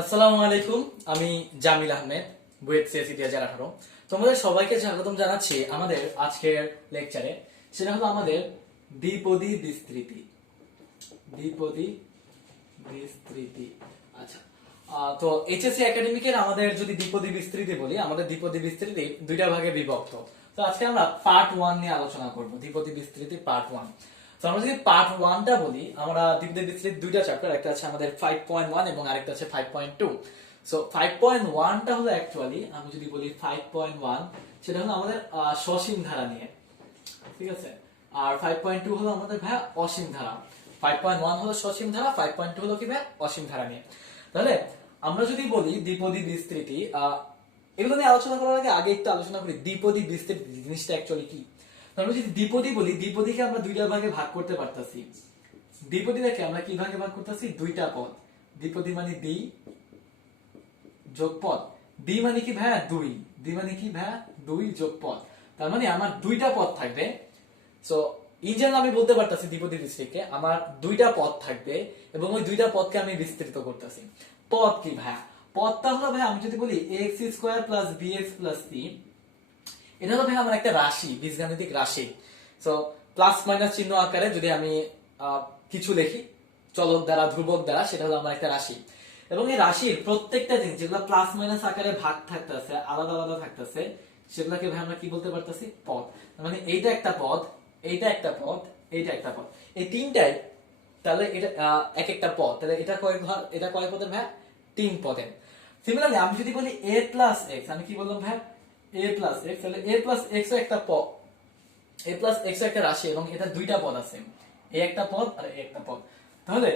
আসসালামু আলাইকুম। আমি জামিল আহমেদ, বুয়েট সিএসসি 2018। তোমাদের সবাইকে স্বাগতম জানাচ্ছি আমাদের আজকের লেকচারে। সেটা হলো আমাদের দ্বিপদী বিস্তৃতি। দ্বিপদী বিস্তৃতি। আচ্ছা, তো এইচএসসি একাডেমিকের আমাদের যদি দ্বিপদী বিস্তৃতি বলি, আমাদের দ্বিপদী বিস্তৃতি দুইটা ভাগে বিভক্ত। তো আজকে আমরা পার্ট 1 নিয়ে আলোচনা করব, দ্বিপদী বিস্তৃতি পার্ট 1। তো আমরা যদি পার্ট 1টা বলি, আমরা দ্বিপদী বিস্তৃতি দুইটা চ্যাপ্টার, একটা আছে আমাদের 5.1 এবং আরেকটা আছে 5.2। সো 5.1টা হলো অ্যাকচুয়ালি, আমি যদি বলি 5.1, সেটা হলো আমাদের সসীম ধারা নিয়ে, ঠিক আছে। আর 5.2 হলো আমাদের ভাই অসীম ধারা। 5.1 হলো সসীম ধারা, 5.2 হলো কি ভাই অসীম ধারা নিয়ে। তাহলে আমরা যদি বলি দ্বিপদী বিস্তৃতি, এগুলো নিয়ে আলোচনা করার আগে একটু আলোচনা করি দ্বিপদী বিস্তৃতি জিনিসটা অ্যাকচুয়ালি কি। আমরা যদি দ্বিপদী বলি, দ্বিপদীকে আমরা দুইটা ভাগে ভাগ করতে পারতাছি। দ্বিপদীটাকে আমরা কি ভাগে ভাগ করতেছি? দুইটা পদ। দ্বিপদী মানে দ্বি যোগ পদ। দ্বি মানে কি ভাইয়া? দুই। দ্বি মানে কি ভাইয়া? দুই যোগ পদ। তার মানে আমার দুইটা পদ থাকবে। সো ইন জেনারেল আমি বলতে পারতাছি দ্বিপদী বিস্তৃতিকে আমার দুইটা পদ থাকবে এবং ওই দুইটা পদকে আমি বিস্তৃত করতেছি। পদ কি ভাইয়া? পদটা হলো ভাইয়া, আমি যদি বলি ax square plus bx plus c, এটা হলো ভাই আমার একটা রাশি, বীজগাণিতিক রাশি। সো প্লাস মাইনাস চিহ্ন আকারে যদি আমি কিছু লিখি চলক দ্বারা, ধ্রুবক দ্বারা, সেটা হলো আমার একটা রাশি। এবং এই রাশির প্রত্যেকটা জিনিস যেগুলো প্লাস মাইনাস আকারে ভাগ থাকতেছে, আলাদা আলাদা থাকতেছে, সেগুলোকে ভাই আমরা কি বলতে পারতেছি? পদ। মানে এইটা একটা পদ, এইটা একটা পদ, এইটা একটা পদ, এই তিনটাই তাহলে এটা এক একটা পদ। তাহলে এটা কয় পদের ভাই? তিন পদের। সিমিলারলি আমি যদি বলি a প্লাস x, আমি কি বললাম ভাই? a প্লাস x, তাহলে a প্লাস x ও একটা পদ, a প্লাস x ও একটা রাশি এবং এটা দুইটা পদ আছে, a একটা পদ আর a একটা পদ। তাহলে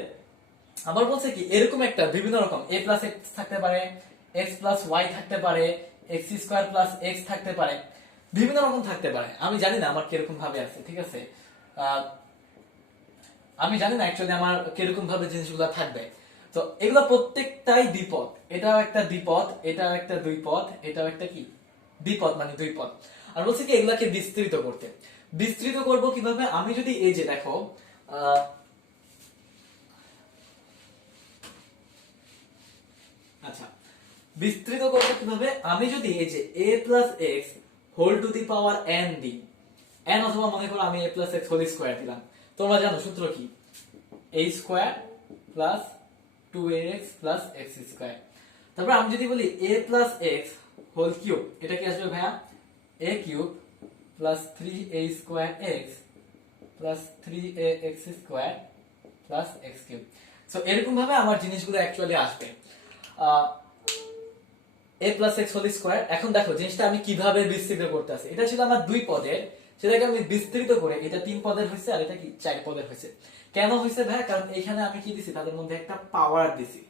আবার বলছে কি এরকম একটা বিভিন্ন রকম a প্লাস x থাকতে পারে, x প্লাস y থাকতে পারে, x স্কয়ার প্লাস x থাকতে পারে, বিভিন্ন রকম থাকতে পারে। আমি জানি না আমার কিরকম ভাবে আছে, ঠিক আছে। আমি জানি না অ্যাকচুয়ালি আমার কিরকম ভাবে জিনিসগুলো থাকবে। তো এগুলো প্রত্যেকটাই দ্বিপদ। এটাও একটা দ্বিপদ, এটাও একটা দুই পদ, এটাও একটা কি দ্বিপদ, মানে দুই পদ। আর বলছে কি এগুলাকে বিস্তৃত করতে। বিস্তৃত করব কিভাবে? আমি যদি এই যে দেখো আচ্ছা, বিস্তৃত করব কিভাবে? আমি যদি এই যে a plus x whole to the power n দিই, n অথবা মনে করো আমি a plus x whole square দিলাম, তোমরা জানো সূত্র কি? a square plus 2ax plus x square. তারপর আমি যদি বলি a plus x whole cube, এটা কি আসবে ভাইয়া? a cube plus 3a square x plus 3ax square plus x cube. So এরকম ভাবে আমার জিনিসগুলো অ্যাকচুয়ালি আসবে। a plus x whole square. এখন দেখো জিনিসটা আমি কিভাবে বিস্তৃত করতেছি। এটা ছিল আমার দুই পদের, সেটাকে আমি বিস্তৃত করে এটা তিন পদের হয়েছে আর এটা কি চার পদের হয়েছে। কেন হয়েছে ভাই? কারণ এখানে আমি কি দিছি? তাদের মধ্যে একটা পাওয়ার দিছি।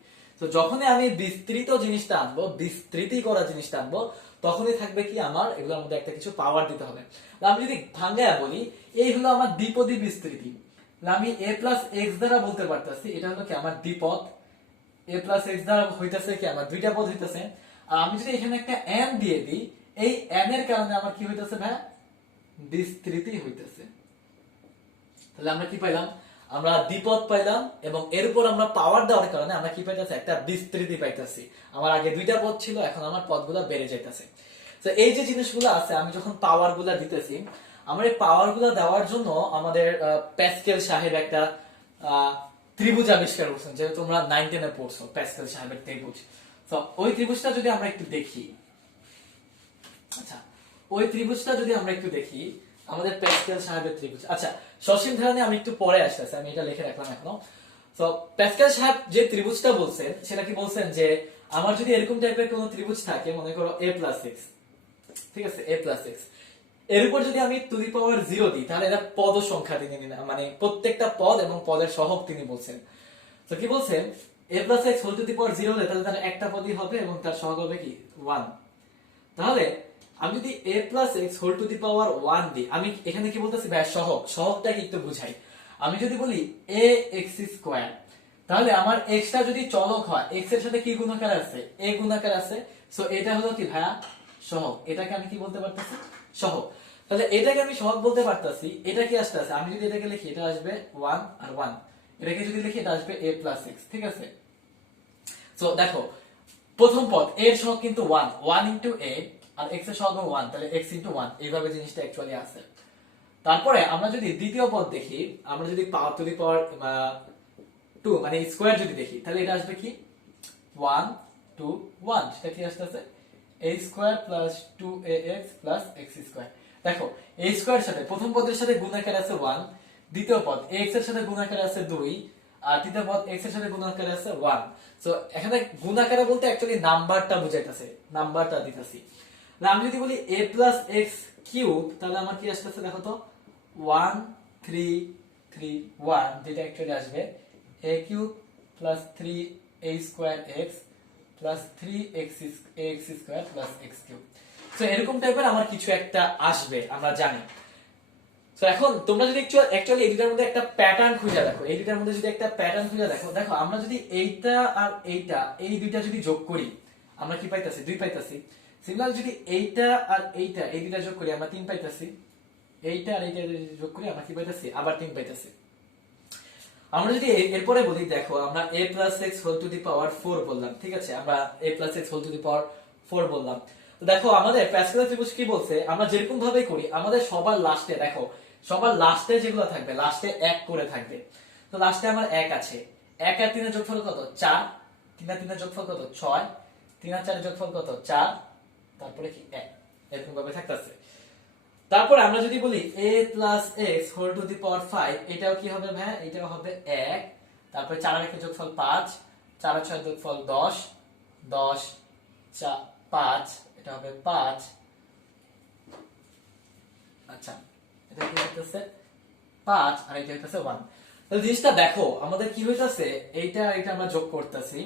তো যখনই আমি বিস্তৃত জিনিসটা আনবো, বিস্তৃতি করা জিনিসটা আনবো, তখনই থাকবে কি আমার এগুলোর মধ্যে একটা কিছু পাওয়ার দিতে হবে। আমি যদি ভাঙ্গায়া বলি, এই হলো আমার দ্বিপদী বিস্তৃতি। আমি a প্লাস x দ্বারা বলতে পারতেছি এটা হলো কি আমার দ্বিপদ। a প্লাস x দ্বারা হইতাছে কি আমার দুইটা পদ হইতাছে। আর আমি যদি এখানে একটা n দিয়ে দিই, এই n এর কারণে আমার কি হইতাছে ভাই? বিস্তৃতি হইতাছে। তাহলে আমরা কি পাইলাম? আমরা দ্বিপদ পাইলাম এবং এর উপর আমরা পাওয়ার দেওয়ার কারণে আমরা কি পাইতাছি? একটা বিস্তৃতি পাইতাছি। আমার আগে দুইটা পদ ছিল, এখন আমার পদগুলো বেড়ে যাইতাছে। তো এই যে জিনিসগুলো আছে, আমি যখন পাওয়ার গুলা দিতেছি, আমার এই পাওয়ার গুলা দেওয়ার জন্য আমাদের প্যাসকেল সাহেব একটা ত্রিভুজ আবিষ্কার করছেন, যেটা তোমরা 9-10 এ পড়ছো, প্যাসকেল সাহেবের ত্রিভুজ। তো ওই ত্রিভুজটা যদি আমরা একটু দেখি, আচ্ছা ওই ত্রিভুজটা যদি আমরা একটু দেখি, আমাদের প্যাসকেল সাহেবের ত্রিভুজ। আচ্ছা, সসীম ধারা নিয়ে আমি একটু পরে আসতেছি, আমি এটা লিখে রাখলাম এখনো। তো প্যাসকেল সাহেব যে ত্রিভুজটা বলছেন, সেটা কি বলছেন যে আমার যদি এরকম টাইপের কোনো ত্রিভুজ থাকে, মনে করো a প্লাস x, ঠিক আছে, a প্লাস x, এর উপর যদি আমি টু দি পাওয়ার 0 দিই, তাহলে এটা পদ সংখ্যা তিনি মানে প্রত্যেকটা পদ এবং পদের সহগ তিনি বলছেন। তো কি বলছেন? a plus x whole to the power 0 হলে তাহলে তার একটা পদই হবে এবং তার সহগ হবে কি 1। তাহলে আমি যদি a plus x whole to the power 1 দিই, আমি এখানে কি বলতেছি ভাই? সহগ। সহগটাকে একটু বুঝাই। আমি যদি বলি a x স্কয়ার, তাহলে আমার x টা যদি চলক হয়, x এর সাথে কি গুণাকার আছে? a গুণাকার আছে। সো এটা হলো কি ভাইয়া? সহগ। এটাকে আমি কি বলতে পারতেছি? সহগ। তাহলে এটাকে আমি সহগ বলতে পারতেছি। এটা কি আসছে? আমি যদি এটাকে লিখি, এটা আসবে 1 আর 1। এটাকে যদি লিখি, এটা আসবে a প্লাস x, ঠিক আছে। সো দেখো প্রথম পদ এর সহগ কিন্তু 1 1 ইনটু a আর x এর সহগ 1 তাহলে x ইনটু 1 এইভাবে জিনিসটা অ্যাকচুয়ালি আছে। তারপরে আমরা যদি দ্বিতীয় পদ দেখি, আমরা যদি পাওয়ার টু দি পাওয়ার 2 মানে স্কয়ার যদি দেখি তাহলে এটা আসবে কি 1 2 1, সেটা কি আসছে a square plus 2ax plus x square. দেখো a স্কয়ারের সাথে প্রথম পদের সাথে গুণাকার আছে 1, দ্বিতীয় পদ x এর সাথে গুণাকার আছে 2 আর তৃতীয় পদ x এর সাথে গুণাকার আছে 1। সো এখানে গুণাকারে বলতে অ্যাকচুয়ালি নাম্বারটা বুঝাইতাছে, নাম্বারটা দিতেছি। আমি যদি বলি a প্লাস x কিউব তাহলে আমার কি আসতেছে দেখো তো 1 3 3 1, যেটা অ্যাকচুয়ালি আসবে a cube plus 3 a square x plus 3x square plus x cube. So এরকম টাইপের আমার কিছু একটা আসবে আমরা জানি। সো এখন তোমরা যদি অ্যাকচুয়ালি এই দুটার মধ্যে একটা প্যাটার্ন খুঁজে দেখো, এই দুটার মধ্যে যদি একটা প্যাটার্ন খুঁজে দেখো, দেখো আমরা যদি এইটা আর এইটা এই দুইটা যদি যোগ করি আমরা কি পাইতাছি 2 পাইতাছি। সিমিলার যদি এইটা আর এইটা এই দুইটা যোগ করি আমরা 3 পাইতাছি, এইটা আর এইটা যদি যোগ করি আমরা কি পাইতাছি আবার 3 পাইতাছি। আমরা যদি এরপরে বলি দেখো আমরা a plus x whole to the power 4 বললাম, ঠিক আছে, আমরা a plus x whole to the power 4 বললাম। তো দেখো আমাদের প্যাসকেলের ত্রিভুজ কি বলছে, আমরা যেরকম ভাবে করি আমাদের সবার লাস্টে দেখো সবার লাস্টে যেগুলো থাকবে লাস্টে 1 করে থাকবে। তো লাস্টে আমার 1 আছে, 1 আর 3 এর যোগফল কত 4, 3 আর 3 এর যোগফল কত 6, 3 আর 4 এর যোগফল কত 4, তারপরে কি 1, এরকম ভাবে থাকতেছে। তারপর আমরা যদি বলি a plus x whole to the power 5, এটাও কি হবে ভাই, এটাও হবে 1, তারপরে 4 আর 1 এর যোগফল 5, 4 আর 6 এর যোগফল 10, 10 5, এটা হবে 5। আচ্ছা এটা কি হইতাছে 5 আর এটা হইতাছে 1। তাহলে জিনিসটা দেখো আমাদের কি হইতাছে, এইটা আর এটা আমরা যোগ করতেছি,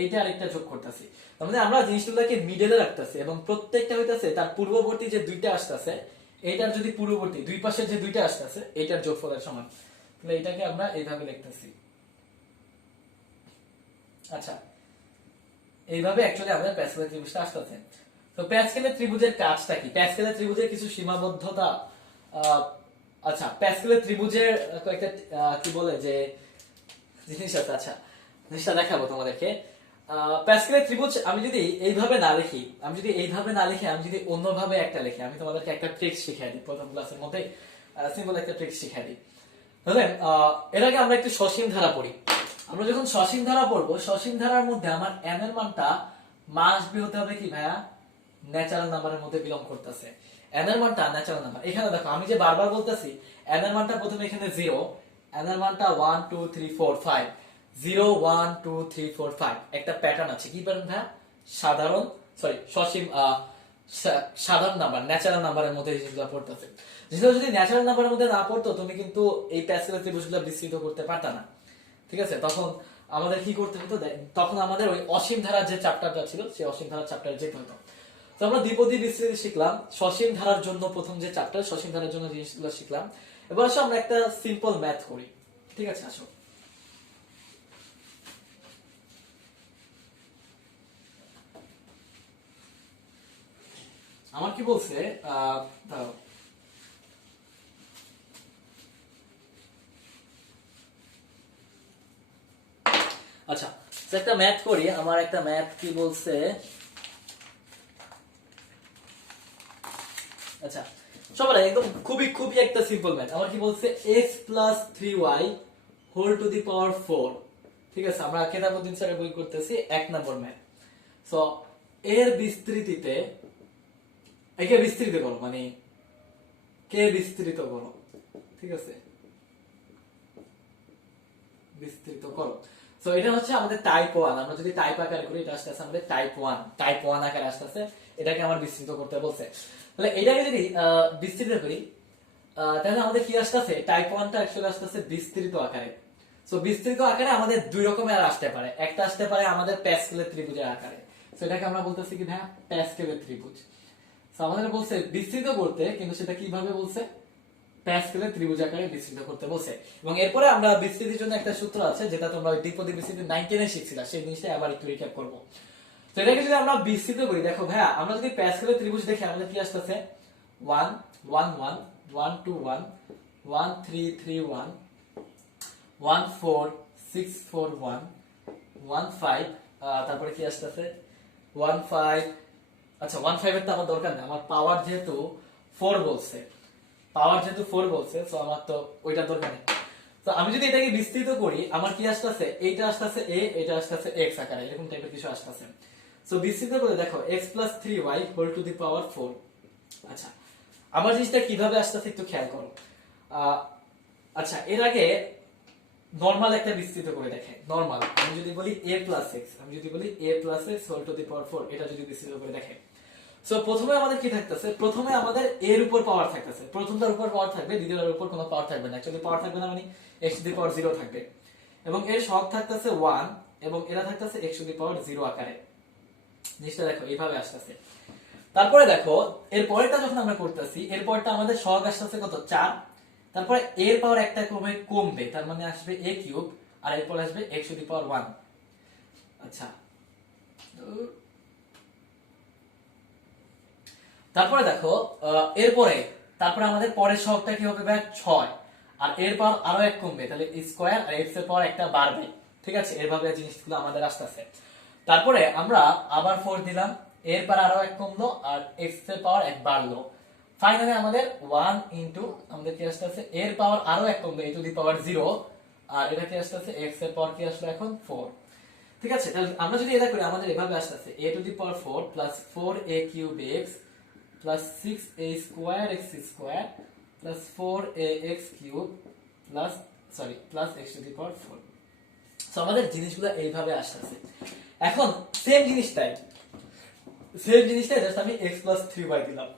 এইটা আর একটা যোগ করতেছি, তার মানে আমরা জিনিসগুলোকে মিডলে রাখতেছি এবং প্রত্যেকটা হইতাছে তার পূর্ববর্তী যে দুইটা আসতেছে এইটার যদি পূর্ববর্তী দুই পাশে যে দুইটা আসতেছে এইটার যোগফলের সমান। তাহলে এটাকে আমরা এইভাবে লিখতেছি। আচ্ছা এইভাবে অ্যাকচুয়ালি আমাদের প্যাসকেলের ত্রিভুজটা আসতেছে। তো প্যাসকেলের ত্রিভুজের কাজটা কি, প্যাসকেলের ত্রিভুজের কিছু সীমাবদ্ধতা, আচ্ছা প্যাসকেলের ত্রিভুজের একটা কি বলে যে জিনিস আছে, আচ্ছা জিনিসটা দেখাবো তোমাদেরকে। প্যাসকেলের ত্রিভুজ আমি যদি এইভাবে না লিখি, আমি যদি এইভাবে না লিখে আমি যদি অন্যভাবে একটা লিখি, আমি তোমাদেরকে একটা ট্রিক্স শিখিয়ে দিই প্রথম ক্লাসের মধ্যে, সিম্পল একটা ট্রিক্স শিখিয়ে দিই। ধরেন এর আগে আমরা একটু সসীম ধারা পড়ি, আমরা যখন সসীম ধারা পড়বো সসীম ধারার মধ্যে আমার n এর মানটা মাস্ট বি হতে হবে কি ভাইয়া ন্যাচারাল নাম্বারের মধ্যে বিলং করতেছে। n এর মানটা ন্যাচারাল নাম্বার, এখানে দেখো আমি যে বারবার বলতেছি n এর মানটা প্রথমে এখানে 0, n এর মানটা 1 2 3 4 5, 0 1 2 3 4 5, একটা প্যাটার্ন আছে কি প্যাটার্ন ভাইয়া, সাধারণ সরি সসীম সাধারণ নাম্বার ন্যাচারাল নাম্বারের মধ্যে যেগুলো পড়তেছে। যেগুলো যদি ন্যাচারাল নাম্বারের মধ্যে না পড়তো তুমি কিন্তু এই প্যাসকেলের ত্রিভুজগুলো বিস্তৃত করতে পারতা না, ঠিক আছে। তখন আমাদের কি করতে হতো, তখন আমাদের ওই অসীম ধারার যে চ্যাপ্টারটা ছিল সেই অসীম ধারার চ্যাপ্টারে যেতে হতো। তো আমরা দ্বিপদী বিস্তৃতি শিখলাম, সসীম ধারার জন্য প্রথম যে চ্যাপ্টার সসীম ধারার জন্য জিনিসগুলো শিখলাম। এবার আসো আমরা একটা সিম্পল ম্যাথ করি, ঠিক আছে। আসো আমার কি বলছে দাঁড়াও, আচ্ছা একটা ম্যাথ করি, আমার একটা ম্যাথ কি বলছে, আচ্ছা সবার একদম খুবই খুবই একটা সিম্পল ম্যাথ। আমার কি বলছে x plus 3y whole to the power 4, ঠিক আছে। আমরা কেতাবউদ্দিন স্যারের বই করতেছি 1 নম্বর ম্যাথ। সো এর বিস্তৃতিতে একে বিস্তৃত করো, মানে কে বিস্তৃত করো, ঠিক আছে, বিস্তৃত করো। সো এটা হচ্ছে আমাদের টাইপ 1, আমরা যদি টাইপ আকারে করি এটা আসছে আমাদের টাইপ 1 আকারে আসছে, এটাকে আমার বিস্তৃত করতে বলছে। তাহলে এটাকে যদি বিস্তৃত করি তাহলে আমাদের কি আসছে, টাইপ 1টা অ্যাকচুয়ালি আসছে বিস্তৃত আকারে। সো বিস্তৃত আকারে আমাদের দুই রকমের আসতে পারে, একটা আসতে পারে আমাদের প্যাসকেলের ত্রিভুজের আকারে, সো এটাকে আমরা বলতেছি কি ভাই প্যাসকেলের ত্রিভুজ। সো আমাদের বলছে বিস্তৃত করতে, কিন্তু সেটা কিভাবে বলছে, প্যাসকেলের ত্রিভুজ আকারে বিস্তৃত করতে বলছে। এবং এরপরে আমরা বিস্তৃতির জন্য একটা সূত্র আছে যেটা তোমরা দ্বিপদী বিস্তৃতি 9 এ শিখছিলা, সেই জিনিসটা আবার একটু রিক্যাপ করব। তো এটাকে যদি আমরা বিস্তৃত করি, দেখো ভাইয়া আমরা যদি প্যাসকেলের ত্রিভুজ দেখি আমাদের কি আসছে 1 1 1 1 2 1 1 3 3 1 1 4 6 4 1 1 5 তারপরে কি আসতেছে 1/5। আচ্ছা 1/5 এর তো আমার দরকার নেই, আমার পাওয়ার যেহেতু 4 বলছে, তো আমার তো ওইটা দরকার নেই। তো আমি যদি এটাকে বিস্তৃত করি আমার কি আসতেছে, এইটা আসতেছে a, এটা আসতেছে x আকারে, এরকম টাইপের কিছু আসতেছে। সো বিস্তৃত করে দেখো x + 3y whole to the power 4। আচ্ছা আমার জিনিসটা কিভাবে আসতেছে একটু খেয়াল করো। আচ্ছা এর আগে নরমাল একটা বিস্তৃত করে দেখে, নরমাল আমি যদি বলি a + x, whole to the power 4, এটা যদি বিস্তৃত করে দেখে। সো প্রথমে আমাদের কি থাকতেছে, প্রথমে আমাদের এর উপর পাওয়ার থাকতেছে, প্রথমটার উপর পাওয়ার থাকবে, দ্বিতীয়টার উপর কোনো পাওয়ার থাকবে না, অ্যাকচুয়ালি পাওয়ার থাকবে না মানে x টু দি পাওয়ার 0 থাকবে, এবং এর সহগ থাকতেছে 1 এবং এরা থাকতেছে x টু দি পাওয়ার 0 আকারে। জিনিসটা দেখো এইভাবে আসতেছে। তারপরে দেখো এর পরেরটা যখন আমরা করতেছি, এর পরেরটা আমাদের সহগ আসতেছে কত 4, তারপরে এর পাওয়ার একটা ক্রমে কমবে, তার মানে আসবে a কিউব, আর এরপর আসবে x টু দি পাওয়ার 1। আচ্ছা তারপরে দেখো তারপরে আমাদের পরের সহগটা কি হবে ভাই 6, আর এর পাওয়ার আরো এক কমবে, তাহলে স্কয়ার আর x এর পাওয়ার একটা বাড়বে। ঠিক আছে, এভাবে জিনিসগুলো আমাদের আসতেছে। তারপরে আমরা আবার 4 দিলাম, এর পাওয়ার আরো এক কমলো আর x এর পাওয়ার এক বাড়লো। ফাইনালি আমাদের 1 ইনটু আমাদের কি আসতেছে, এর পাওয়ার আরো এক কমবে a টু দি পাওয়ার 0, আর এটা কি আসতেছে x এর পাওয়ার কি আসলো এখন 4। ঠিক আছে, তাহলে আমরা যদি এটা করি আমাদের এভাবে আসতেছে a to the power 4 plus 4a cube x plus 6a square x square plus 4ax cube plus x to the power 4। So আমাদের জিনিসগুলো এইভাবে আসতেছে। এখন সেম জিনিসটাই জাস্ট আমি x প্লাস 3y দিলাম,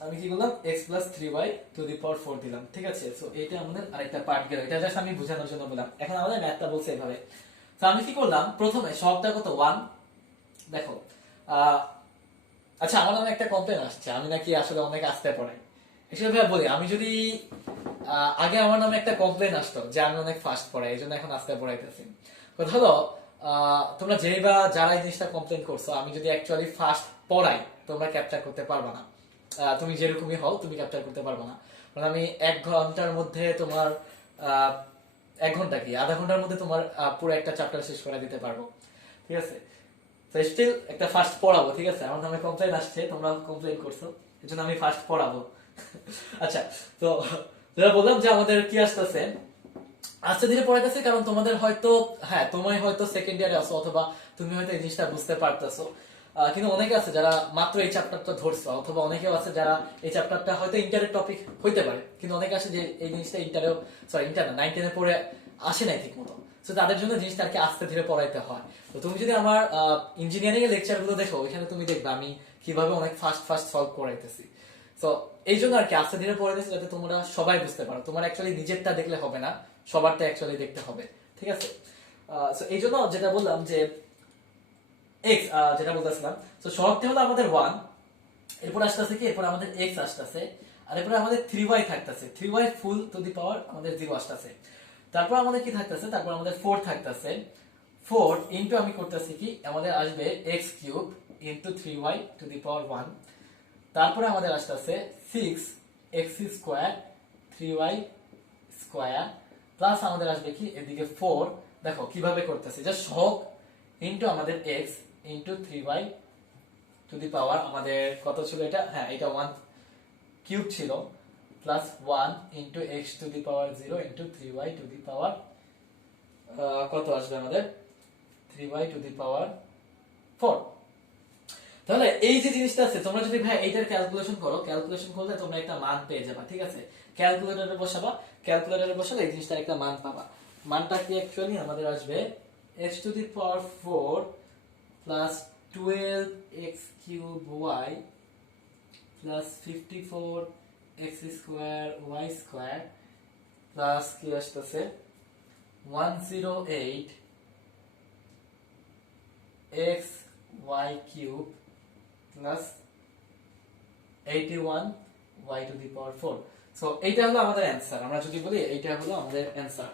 আমি কি করলাম x plus 3y to the power 4 দিলাম। ঠিক আছে, সো এইটা আমাদের আরেকটা পার্ট গেল, এটা জাস্ট আমি বোঝানোর জন্য বললাম। এখন আমাদের ম্যাথটা বলছে এইভাবে। তো আমি কি করলাম, প্রথমে সবটা কত 1 দেখো। আচ্ছা আমার নামে একটা কমপ্লেন আসছে, আমি নাকি আসলে অনেক আস্তে পড়াই। এসব ভাই বলি, আমি যদি আগে আমার নামে একটা কমপ্লেন আসতো যে আমি অনেক ফাস্ট পড়াই, এই জন্য এখন আস্তে পড়াইতেছি। কথা হলো তোমরা যেই বা যারা এই জিনিসটা কমপ্লেন করছো, আমি যদি অ্যাকচুয়ালি ফাস্ট পড়াই তোমরা ক্যাপচার করতে পারবে না। তুমি যেরকমই হও তুমি ক্যাপচার করতে পারবে না, কারণ আমি 1 ঘন্টার মধ্যে তোমার 1 ঘন্টা কি আধা ঘন্টার মধ্যে তোমার পুরো একটা চ্যাপ্টার শেষ করে দিতে পারবো। ঠিক আছে, তো স্টিল একটা ফার্স্ট পড়াবো। ঠিক আছে, আমার নামে কমপ্লেন আসছে, তোমরা কমপ্লেন করছো, এজন্য আমি ফার্স্ট পড়াবো। আচ্ছা, তো যেটা বললাম যে আমাদের কি আসতেছে, আস্তে ধীরে পড়াইতেছে, কারণ তোমাদের হয়তো তুমি হয়তো সেকেন্ড ইয়ারে আছো অথবা তুমি হয়তো এই জিনিসটা বুঝতে পারতেছো, কিন্তু অনেকে আছে যারা মাত্র এই চ্যাপ্টারটা ধরছো, অথবা অনেকেও আছে যারা এই চ্যাপ্টারটা হয়তো ইন্টারের টপিক হইতে পারে, কিন্তু অনেকে আছে যে এই জিনিসটা ইন্টার না 9-10 এ পড়ে আসে নাই ঠিক মতো। তো তাদের জন্য জিনিসটা আর কি আস্তে ধীরে পড়াইতে হয়। তো তুমি যদি আমার ইঞ্জিনিয়ারিং এর লেকচার গুলো দেখো, ওইখানে তুমি দেখবে আমি কিভাবে অনেক ফাস্ট সলভ করাইতেছি। তো এই জন্য আর কি আস্তে ধীরে পড়াইতেছি, যাতে তোমরা সবাই বুঝতে পারো। তোমার অ্যাকচুয়ালি নিজেরটা দেখলে হবে না, সবারটা অ্যাকচুয়ালি দেখতে হবে। ঠিক আছে, এই জন্য যেটা বললাম যে x যেটা বলতেছিলাম, তো সহগটা হলো আমাদের 1, এরপর আসতেছে কি, এরপর আমাদের x আসতেছে, আর এরপর আমাদের 3y থাকতেছে, 3y full two the power আমাদের 0 আসতেছে। তারপর আমাদের কি থাকতেছে, তারপর আমাদের 4 থাকতেছে, 4 ইনটু আমি করতেছি কি, আমাদের আসবে x cube into 3y to the power 1। তারপরে আমাদের আসতেছে 6x square 3y square plus আমাদের আসবে কি এদিকে 4। দেখো কিভাবে করতেছি, জাস্ট সহগ ইনটু আমাদের x into 3y to the power আমাদের কত ছিল এটা, এটা 1 কিউব ছিল, plus 1 into x to the power 0 into 3y to the power কত আসবে আমাদের 3y টু দি পাওয়ার 4। তাহলে এই যে জিনিসটা আছে, তোমরা যদি ভাই এইটার ক্যালকুলেশন করো, ক্যালকুলেশন করলে তোমরা একটা মান পেয়ে যাবা। ঠিক আছে, ক্যালকুলেটরে বসাবা, ক্যালকুলেটরে বসালে এই জিনিসটার একটা মান পাবা। মানটা কি অ্যাকচুয়ালি আমাদের আসবে x to the power 4 plus 12x cube y plus 54x square y square plus কি আসতেছে 108 x y cube plus 81 y to the power 4। So এইটা হলো আমাদের অ্যানসার। আমরা যদি বলি এইটা হলো আমাদের অ্যানসার।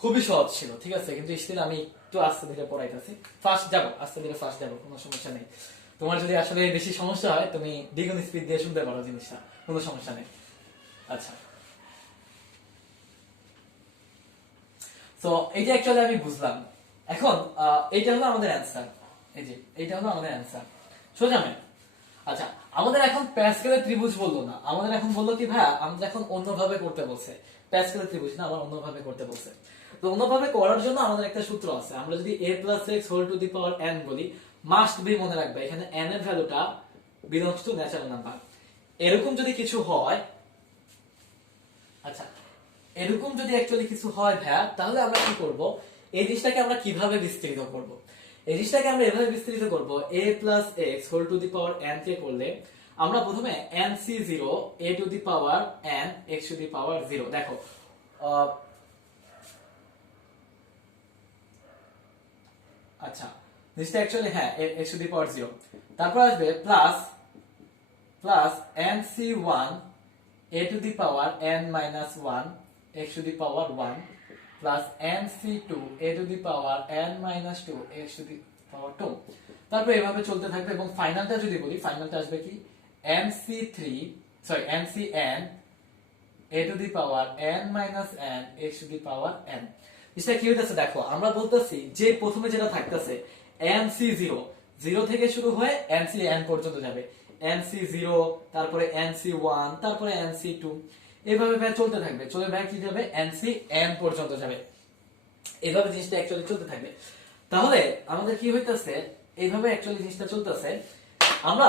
খুবই সহজ ছিল। ঠিক আছে, কিন্তু স্টিল আমি একটু আস্তে ধীরে পড়াইতেছি, আস্তে ধীরে ফাস্ট যাব, কোনো সমস্যা নেই। তোমার যদি আসলে বেশি সমস্যা হয় তুমি দ্বিগুণ স্পিড দিয়ে শুনতে পারো জিনিসটা, কোনো সমস্যা নেই। আচ্ছা, তো এইটা অ্যাকচুয়ালি আমি বুঝলাম এখন এইটা হলো আমাদের অ্যান্সার, এই যে এইটা হলো আমাদের অ্যান্সার, সোজা ম্যাথ। আচ্ছা, আমাদের এখন প্যাসকেলের ত্রিভুজ বললো না, আমাদের এখন বললো কি ভাইয়া আমাদের এখন অন্যভাবে করতে বলছে, প্যাসকেলের ত্রিভুজ না, আবার অন্যভাবে করতে বলছে। তো অন্যভাবে করার জন্য আমাদের একটা সূত্র আছে, আমরা যদি a + x whole to the power n বলি, মাস্ট বি মনে রাখবে এখানে n এর ভ্যালুটা বিলংস টু ন্যাচারাল নাম্বার। এরকম যদি কিছু হয়, আচ্ছা এরকম যদি অ্যাকচুয়ালি কিছু হয় ভাইয়া, তাহলে আমরা কি করব, এই জিনিসটাকে আমরা কিভাবে বিস্তৃত করব, এই জিনিসটাকে আমরা এভাবে বিস্তৃত করব, a + x whole to the power n কে করলে আমরা প্রথমে nc0 a to the power n x to the power 0, দেখো আচ্ছা জিনিসটা অ্যাকচুয়ালি হ্যাঁ x টু দি পাওয়ার 0, তারপর আসবে plus nc1 a to the power n minus 1 x to the power 1 plus nc2 a to the power n minus 2 x to the power 2, তারপর এভাবে চলতে থাকবে এবং ফাইনালটা যদি বলি, ফাইনালটা আসবে কি ncn a to the power n minus n x to the power n। এটা কি হইতাছে দেখো, আমরা বলতেছি যে প্রথমে যেটা থাকতেছে nc0, 0 থেকে শুরু হয়ে ncn পর্যন্ত যাবে, nc0 তারপরে nc1 তারপরে nc2, এইভাবে ভাই চলতে থাকবে, চলে ভাই কি যাবে ncn পর্যন্ত যাবে, এইভাবে জিনিসটা অ্যাকচুয়ালি চলতে থাকবে। তাহলে আমাদের কি হইতাছে, এইভাবে অ্যাকচুয়ালি জিনিসটা চলতেছে, আমরা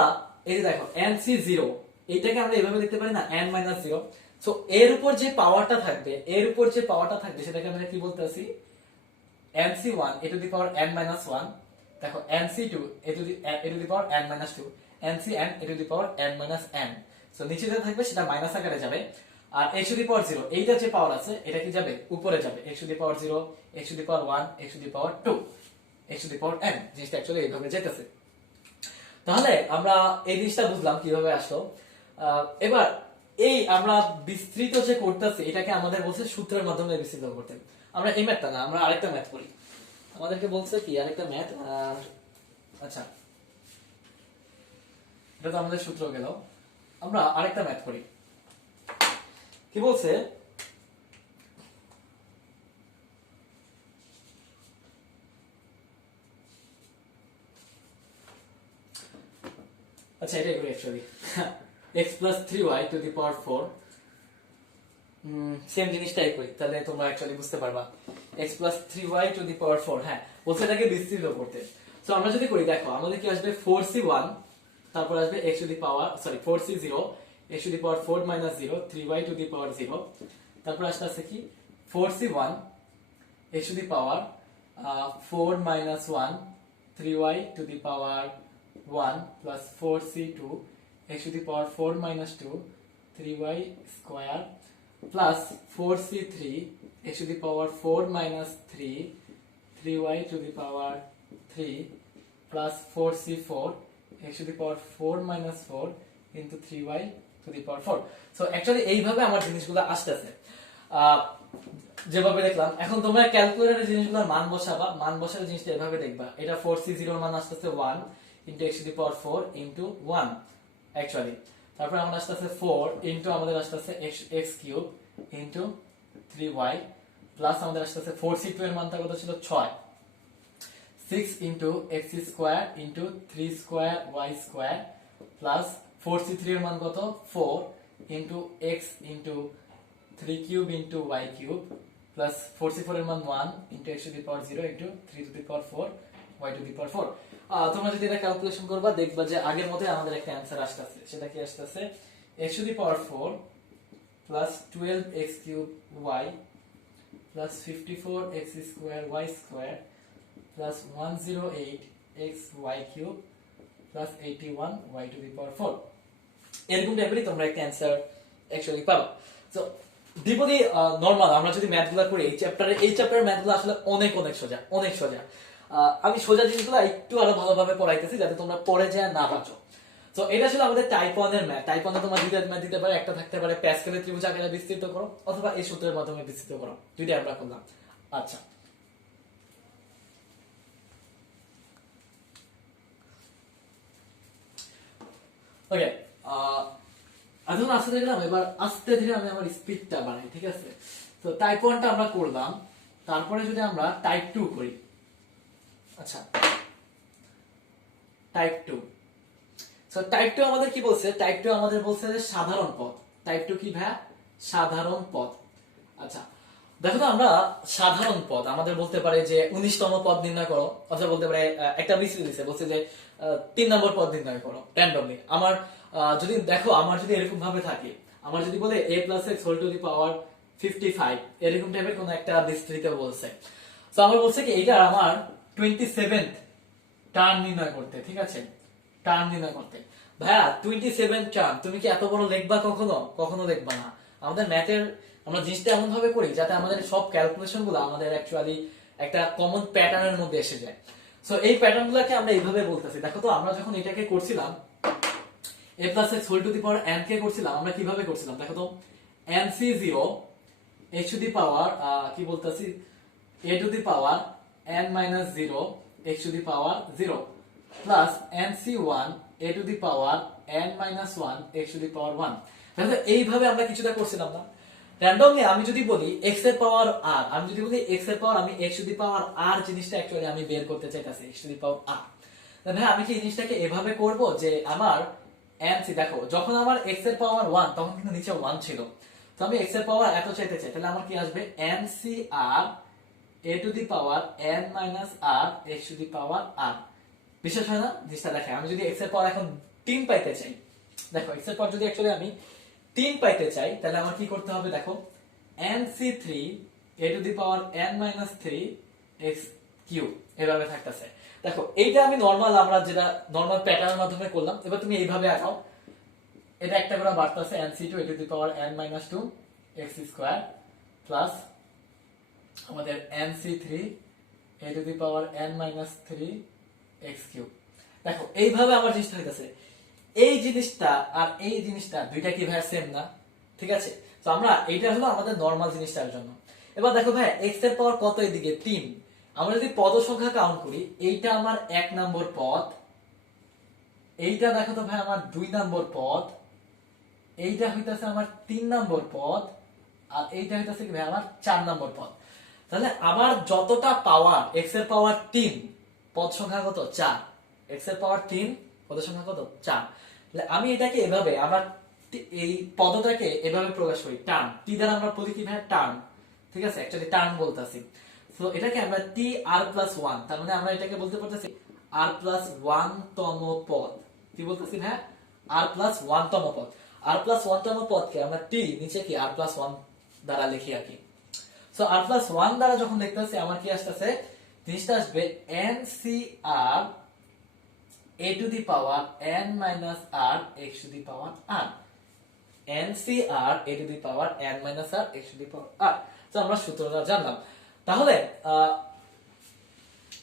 এই যে দেখো nc0 এইটাকে আমরা এইভাবে লিখতে পারি না n - 0, সো এর উপর যে পাওয়ারটা থাকবে, এর উপর যে পাওয়ারটা থাকবে সেটাকে আমরা কি বলতেছি nc1 a to the power n minus 1, দেখো nc2 a to the power n minus 2, ncn a to the power n minus n, so নিচে যেটা থাকবে সেটা মাইনাস আকারে যাবে, আর x to the power 0 এইটা যে পাওয়ার আছে এটা কি যাবে উপরে যাবে, x to the power 0 x to the power 1 x to the power 2 x to the power n, জিনিসটা অ্যাকচুয়ালি এইভাবে যেতেছে। তাহলে আমরা এই জিনিসটা বুঝলাম কিভাবে আসলো। এবার এই আমরা বিস্তৃত যে করতেছি এটাকে আমাদের বলছে সূত্রের মাধ্যমে বিস্তৃত করতে। আমরা এই ম্যাথটা না, আমরা আরেকটা ম্যাথ করি, আমাদেরকে বলছে কি আরেকটা ম্যাথ, আচ্ছা এটা তো আমাদের সূত্র গেল, আমরা আরেকটা ম্যাথ করি। কি বলছে, আচ্ছা এটাই করি actually, x + 3y to the power 4, same জিনিসটাই করি, তাহলে তোমরা অ্যাকচুয়ালি বুঝতে পারবা। x + 3y to the power 4, হ্যাঁ বলছে এটাকে বিস্তৃত করতে। সো আমরা যদি করি দেখো আমাদের কি আসবে 4c1, তারপর আসবে x to the power 4c0 x to the power 4 - 0 3y to the power 0, তারপর আসছে কি 4c1 x to the power 4 - 1 3y to the power 1 plus 4c2 x to the power 4 minus 2 3y square plus 4c3 x to the power 4 minus 3 3y to the power 3 plus 4c4 x to the power 4 minus 4 into 3y to the power 4। So actually এইভাবে আমার জিনিসগুলো আসতেছে যেভাবে দেখলাম। এখন তোমরা ক্যালকুলেটরে জিনিসগুলোর মান বসাবা, মান বসালে জিনিসটা এভাবে দেখবা, এটা 4c0 এর মান আসতেছে 1 into x to the power 4 into 1 actually, তারপর আমরা আসতেছে 4 into আমাদের আসতেছে x cube into 3y plus আমাদের আসতেছে 4c2 এর মানটা কত ছিল 6 6 into x square into 3 square y square plus 4c3 এর মান কত 4 into x into 3 cube into y cube plus 4c4 এর মান 1 into x to the power 0 into 3 to the power 4 y to the power 4। তোমরা যদি এটা calculation করবা দেখবা যে আগের মতই আমাদের একটা অ্যানসার আসতেছে, সেটা কি আসতেছে x to the power 4 plus 12x cube y plus 54x square y square plus 108x y cube plus 81 y to the power 4, এরকম টাইপেরই তোমরা একটা অ্যানসার অ্যাকচুয়ালি পাবা। সো দ্বিপদী নরমাল আমরা যদি ম্যাথগুলো করি এই চ্যাপ্টারের ম্যাথগুলো আসলে অনেক সোজা, অনেক সোজা। আমি সোজা জিনিসগুলো একটু আরো ভালোভাবে পড়াইতেছি যাতে তোমরা পড়ে যায় না বাঁচো। তো এটা ছিল আমাদের টাইপ 1 এর ম্যাথ। টাইপ 1 এ তোমরা দুইটা ম্যাথ দিতে পারে, একটা থাকতে পারে প্যাসকেলের ত্রিভুজ আকারে বিস্তৃত করো অথবা এই সূত্রের মাধ্যমে বিস্তৃত করো, দুইটা আমরা করলাম। আচ্ছা ওকে, এখন আস্তে দেখলাম, এবার আস্তে ধীরে আমি আমার স্পিডটা বাড়াই, ঠিক আছে? তো টাইপ 1টা আমরা করলাম, তারপরে যদি আমরা টাইপ 2 করি, আচ্ছা, টাইপ 2। সো টাইপ 2 আমাদের কি বলছে? টাইপ 2 আমাদের বলছে যে সাধারণ পদ। টাইপ 2 কি ভাই? সাধারণ পদ। আচ্ছা, দেখো তো আমরা সাধারণ পদ আমাদের বলতে পারে যে 19তম পদ নির্ণয় করো, অথবা বলতে পারে একটা বিসি দিছে, বলছে যে 3 নম্বর পদ নির্ণয় করো র্যান্ডমলি। আমার যদি দেখো, আমার যদি এরকম ভাবে থাকে, আমার যদি বলে a + x whole to the power 55, এরকম টাইপের কোন একটা বিস্তৃত বলছে, তো আমার বলছে কি এটা আমার 27th টার্ম নির্ণয় করতে, ঠিক আছে? টার্ম নির্ণয় করতে। ভাইয়া 27 টার্ম তুমি কি এত বড় লিখবা? কখনো কখনো লিখবা না। আমাদের ম্যাথের আমরা জিনিসটা এমন ভাবে করি যাতে আমাদের সব ক্যালকুলেশন গুলো আমাদের অ্যাকচুয়ালি একটা কমন প্যাটার্নের মধ্যে এসে যায়। সো এই প্যাটার্ন গুলোকে আমরা এইভাবে বলতেছি। দেখো তো আমরা যখন এটাকে করছিলাম a + x whole to the power n কে করছিলাম, আমরা কিভাবে করছিলাম? দেখো তো nc0 h টু দি পাওয়ার কি বলতাছি a to the power n - 0 x to the power 0 plus nc1 a to the power n - 1 x to the power 1। তাহলে এইভাবে আমরা কিছুটা করছিলাম না? র্যান্ডমলি আমি যদি বলি x এর পাওয়ার r, আমি যদি বলি x এর পাওয়ার আমি x to the power r জিনিসটা অ্যাকচুয়ালি আমি বের করতে চাইতাছি x to the power r। তাহলে ভাই আমি কি এই জিনিসটাকে এভাবে করব যে আমার nc, দেখো যখন আমার x এর পাওয়ার 1 তখন কিন্তু নিচে 1 ছিল, তো আমি x এর পাওয়ার এত চাইতে চাই, তাহলে আমার কি আসবে ncr a to the power n - r x to the power r। বিশ্বাস হয় না জিনিসটা? দেখে আমি যদি x এর পাওয়ার এখন 3 পাইতে চাই, দেখো x এর পাওয়ার যদি অ্যাকচুয়ালি আমি 3 পাইতে চাই, তাহলে আমার কি করতে হবে? দেখো nc3 a to the power n - 3 x cube এভাবে থাকতেছে। দেখো এইটা আমি নরমাল, আমরা যেটা নরমাল প্যাটার্নের মাধ্যমে করলাম, এবার তুমি এইভাবে আঁকাও, এটা একটা করে বাড়তেছে nc2 a to the power n - 2 x square plus আমাদের nc3 a to the power n - 3 x cube. দেখো এইভাবে আমার জিনিসটা হইতাছে। এই জিনিসটা আর এই জিনিসটা দুইটা কি ভাই সেম না? ঠিক আছে, তো আমরা এইটা হলো আমাদের নরমাল জিনিসটার জন্য। এবার দেখো ভাই x এর পাওয়ার কত? এদিকে 3। আমরা যদি পদ সংখ্যা কাউন্ট করি, এইটা আমার 1 নম্বর পদ, এইটা দেখো তো ভাই আমার 2 নম্বর পদ, এইটা হইতাছে আমার 3 নম্বর পদ, আর এইটা হইতাছে কি ভাই আমার 4 নম্বর পদ। তাহলে আমার যতটা পাওয়ার x এর পাওয়ার 3 পদ সংখ্যা কত? 4। x এর পাওয়ার 3 পদ সংখ্যা কত? 4। তাহলে আমি এটাকে এভাবে আমার এই পদটাকে এভাবে প্রকাশ করি টার্ম, টি দ্বারা আমরা বলি কি ভাই টার্ম, ঠিক আছে? অ্যাকচুয়ালি টার্ম বলতাছি। সো এটাকে আমরা টি আর প্লাস 1, তার মানে আমরা এটাকে বলতে পারতেছি আর প্লাস 1 তম পদ। কি বলতেছি ভাই? আর প্লাস 1 তম পদ। আর প্লাস 1 তম পদকে আমরা টি নিচে কি আর প্লাস 1 দ্বারা লিখি আর কি। সো আর প্লাস 1 দ্বারা যখন লিখতেছি আমার কি আসতেছে? জিনিসটা আসবে ncr a to the power n - r x to the power r। ncr a to the power n - r x to the power r। তো আমরা সূত্রটা জানলাম। তাহলে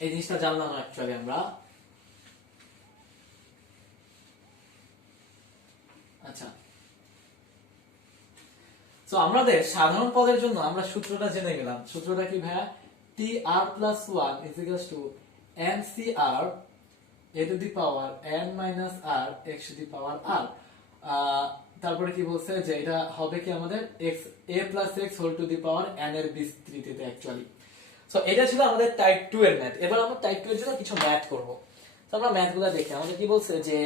এই জিনিসটা জানলাম অ্যাকচুয়ালি আমরা। আচ্ছা, তো আমাদের সাধারণ পদের জন্য আমরা সূত্রটা জেনে গেলাম। সূত্রটা কি ভাইয়া? tr plus 1 is equals to ncr a to the power n minus r x to the power r। তারপরে কি বলছে যে এটা হবে কি আমাদের x a plus x whole to the power n এর বিস্তৃতিতে অ্যাকচুয়ালি। সো এটা ছিল আমাদের টাইপ 2 এর ম্যাথ। এবার আমরা টাইপ 2 এর জন্য কিছু ম্যাথ করব। তো আমরা ম্যাথগুলো দেখি। আমাদের কি বলছে যে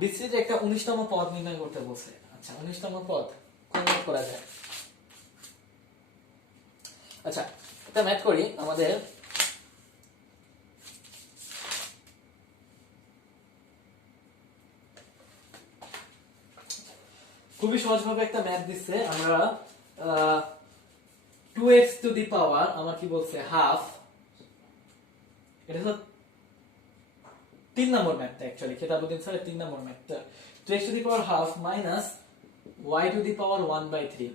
বিস্তৃতিতে একটা 19তম পদ নির্ণয় করতে বলছে। আচ্ছা, 19তম পদ কোন ম্যাথ করা যায়? আচ্ছা, এটা ম্যাথ করি। আমাদের খুবই সহজভাবে একটা ম্যাথ দিচ্ছে। আমরা 2x টু দি পাওয়ার আমার কি বলছে হাফ, এটা হলো 3 নম্বর ম্যাথটা অ্যাকচুয়ালি কিতাবুদ্দিন স্যারের 3 নম্বর ম্যাথটা। 2x to the power half minus y to the power 1/3।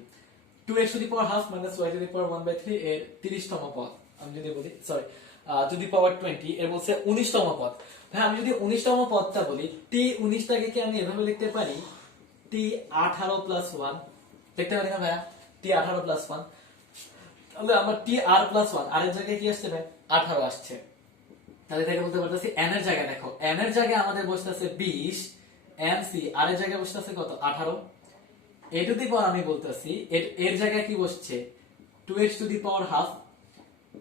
2x to the power half minus y to the power 1/3 এর 30তম পদ। আমি যদি বলি সরি টু দি পাওয়ার 20 এর বলছে 19তম পদ। ভাই আমি যদি 19তম পদটা বলি, t 19টাকে কি আমি এভাবে লিখতে পারি t 18 প্লাস 1 লিখতে পারি না ভাইয়া? t 18 প্লাস 1, তাহলে আমার t r প্লাস 1 আর এর জায়গায় কি আসছে ভাই? 18 আসছে। তাহলে এটাকে বলতে পারতেছি n এর জায়গায়, দেখো n এর জায়গায় আমাদের বসতেছে 20, nc আর এর জায়গায় বসতেছে কত? 18। a টু দি পাওয়ার আমি বলতেছি এর জায়গায় কি বসছে? 2x to the power half,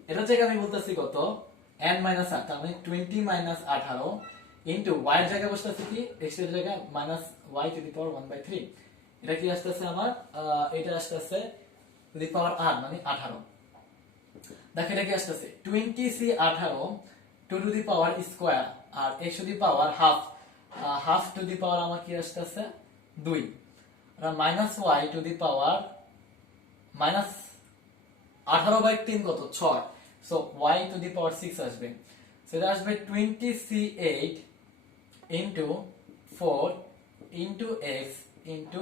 এটার জায়গায় আমি বলতেছি কত? n মাইনাস 8 তার মানে 20 মাইনাস 18 ইনটু y এর জায়গায় বসতেছে কি x এর জায়গায় minus y to the power 1/3। এটা কি আসতেছে আমার এটা আসতেছে টু দি পাওয়ার r মানে 18। দেখো এটা কি আসতেছে 20c 18 to the power square আর x to the power half half to the power আমার কি আসতেছে 2 আর minus y to the power minus 18/3 কত 6 so y to the power 6 আসবে সো এটা আসবে 20c8 into 4 into x into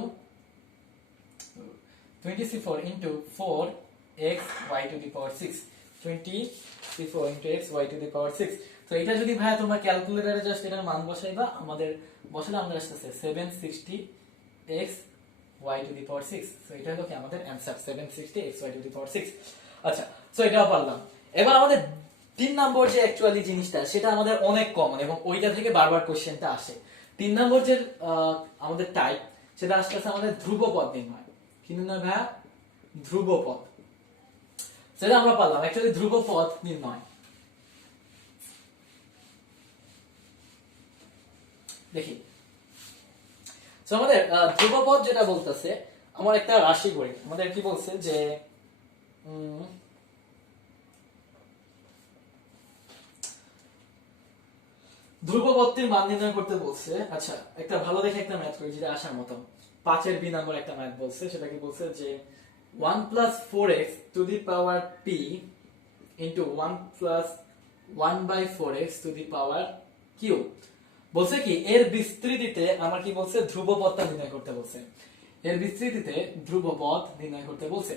20c4 into 4x y to the power 6 20c4 into x y to the power 6। তো এটা যদি ভাই তোমরা ক্যালকুলেটরে just এটার মান বসাইবা আমাদের বসালে আমাদের আসছে 760x y to the power 6। So এটা হলো কি আমাদের answer 760x y to the power 6। আচ্ছা সো এটাও পারলাম। এবার আমাদের 3 নম্বর যে অ্যাকচুয়ালি জিনিসটা সেটা আমাদের অনেক কমন এবং ওইটা থেকে বারবার কোশ্চেনটা আসে। 3 নম্বর যে আমাদের টাইপ সেটা আসছে আমাদের ধ্রুবপদ নির্ণয়। কি নির্ণয় ভাই? ধ্রুবপদ। সেটা আমরা পারলাম অ্যাকচুয়ালি ধ্রুবপদ নির্ণয়। দেখি সো আমাদের ধ্রুবপদ যেটা বলতেছে আমার একটা রাশি করি আমাদের কি বলছে যে ধ্রুবপদটির মান নির্ণয় করতে বলছে। আচ্ছা একটা ভালো দেখে একটা ম্যাথ করি যেটা আসার মতো 5 এর বি নাম্বার একটা ম্যাথ বলছে সেটা কি বলছে যে 1 plus 4x to the power p into 1 plus 1 by 4x to the power q বলছে কি এর বিস্তৃতিতে আমার কি বলছে ধ্রুবপদটা নির্ণয় করতে বলছে। এর বিস্তৃতিতে ধ্রুবপদ নির্ণয় করতে বলছে।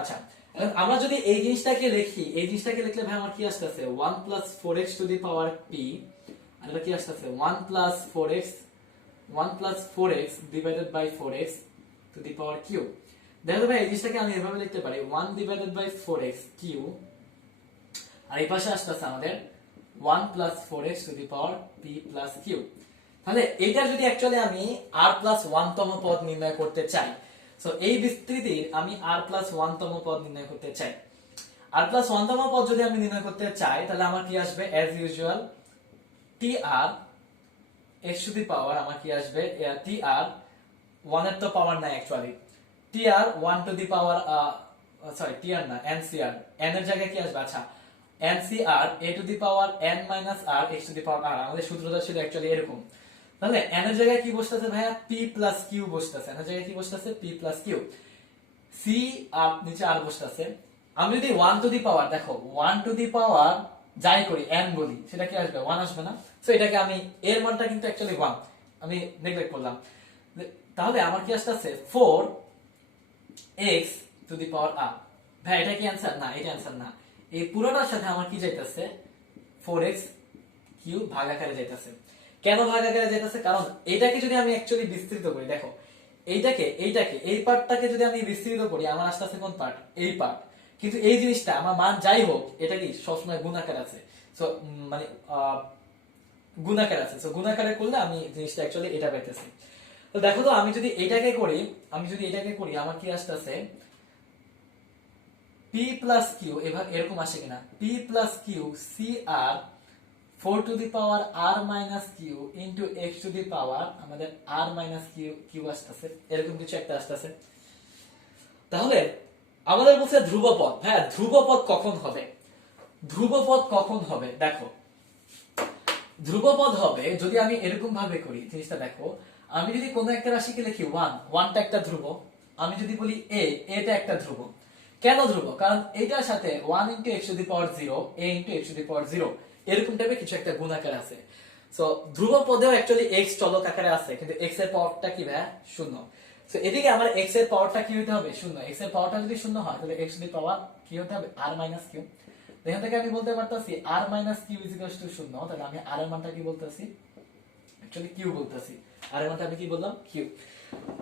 আচ্ছা এখন আমরা যদি এই জিনিসটাকে লিখি এই জিনিসটাকে লিখলে ভাই আমার কি আসছে 1 plus 4x to the power p আর এটা কি আসছে 1 plus 4x divided by 4x to the power q। দেখো ভাই এই জিনিসটাকে আমি এভাবে লিখতে পারি 1 divided by 4x q আর এই পাশে আসছে আমাদের 1 plus 4x to the power p plus q। তাহলে এইটা যদি অ্যাকচুয়ালি আমি r plus 1 তম পদ নির্ণয় করতে চাই সো এই বিস্তৃতির আমি r plus 1 তম পদ নির্ণয় করতে চাই। r plus 1 তম পদ যদি আমি নির্ণয় করতে চাই তাহলে আমার কি আসবে as usual tr x to the power আমার কি আসবে tr 1 এর তো পাওয়ার নাই actually tr 1 to the power sorry tr না ncr n এর জায়গায় কি আসবে আচ্ছা ncr a to the power n minus r x to the power r আমাদের সূত্রটা ছিল অ্যাকচুয়ালি এরকম। তাহলে n এর জায়গায় কি বসতেছে ভাইয়া p plus q বসতেছে n এর জায়গায় কি বসতেছে p plus q c আর নিচে r বসতেছে। আমি যদি 1 to the power দেখো 1 to the power যাই করি n বলি সেটা কি আসবে 1 আসবে না। সো এটাকে আমি এর মানটা কিন্তু অ্যাকচুয়ালি 1 আমি নেগলেক্ট করলাম। তাহলে আমার কি আসছে 4x to the power r ভাই এটা কি आंसर না এটা आंसर না এই পুরোটার সাথে আমার কি যাইতাছে 4x কিউ ভাগাকারে যাইতাছে। কেন ভাগাকারে যাইতাছে কারণ এটাকে যদি আমি অ্যাকচুয়ালি বিস্তৃত করি দেখো এইটাকে এই পার্টটাকে যদি আমি বিস্তৃত করি আমার আসছে কোন পার্ট এই পার্ট কিন্তু এই জিনিসটা আমার মান যাই হোক এটা কি সবসময় গুণাকার আছে। সো মানে গুণাকার আছে সো গুণাকারে করলে আমি জিনিসটা অ্যাকচুয়ালি এটা পাইতেছি। তো দেখো তো আমি যদি এটাকে করি আমার কি আসছে p plus q এরকম আসে কিনা p plus q cr 4 to the power r minus q into x to the power আমাদের r minus q আসছে এরকম কিছু একটা আসছে। তাহলে আমাদের বলছে ধ্রুবপদ হ্যাঁ ধ্রুবপদ কখন হবে দেখো ধ্রুবপদ হবে যদি আমি এরকম ভাবে করি জিনিসটা দেখো আমি যদি কোনো একটা রাশিকে লিখি 1 টা একটা ধ্রুব আমি যদি বলি এটা একটা ধ্রুব। কেন ধ্রুব কারণ এইটার সাথে 1 into x to the power 0 a into x to the power 0 এরকম টাইপের কিছু একটা গুণাকার আছে। সো ধ্রুবপদেও অ্যাকচুয়ালি x চলক আকারে আছে কিন্তু x এর পাওয়ারটা কি ভাই শূন্য। সো এদিকে আমার x এর পাওয়ারটা কি হতে হবে শূন্য x এর পাওয়ারটা যদি শূন্য হয় তাহলে x to the power কি হতে হবে r minus q। এখান থেকে আমি বলতে পারতাছি r minus q is equal to শূন্য তাহলে আমি r এর মানটা কি বলতাছি অ্যাকচুয়ালি q বলতাছি r এর মানটা আমি কি বললাম q।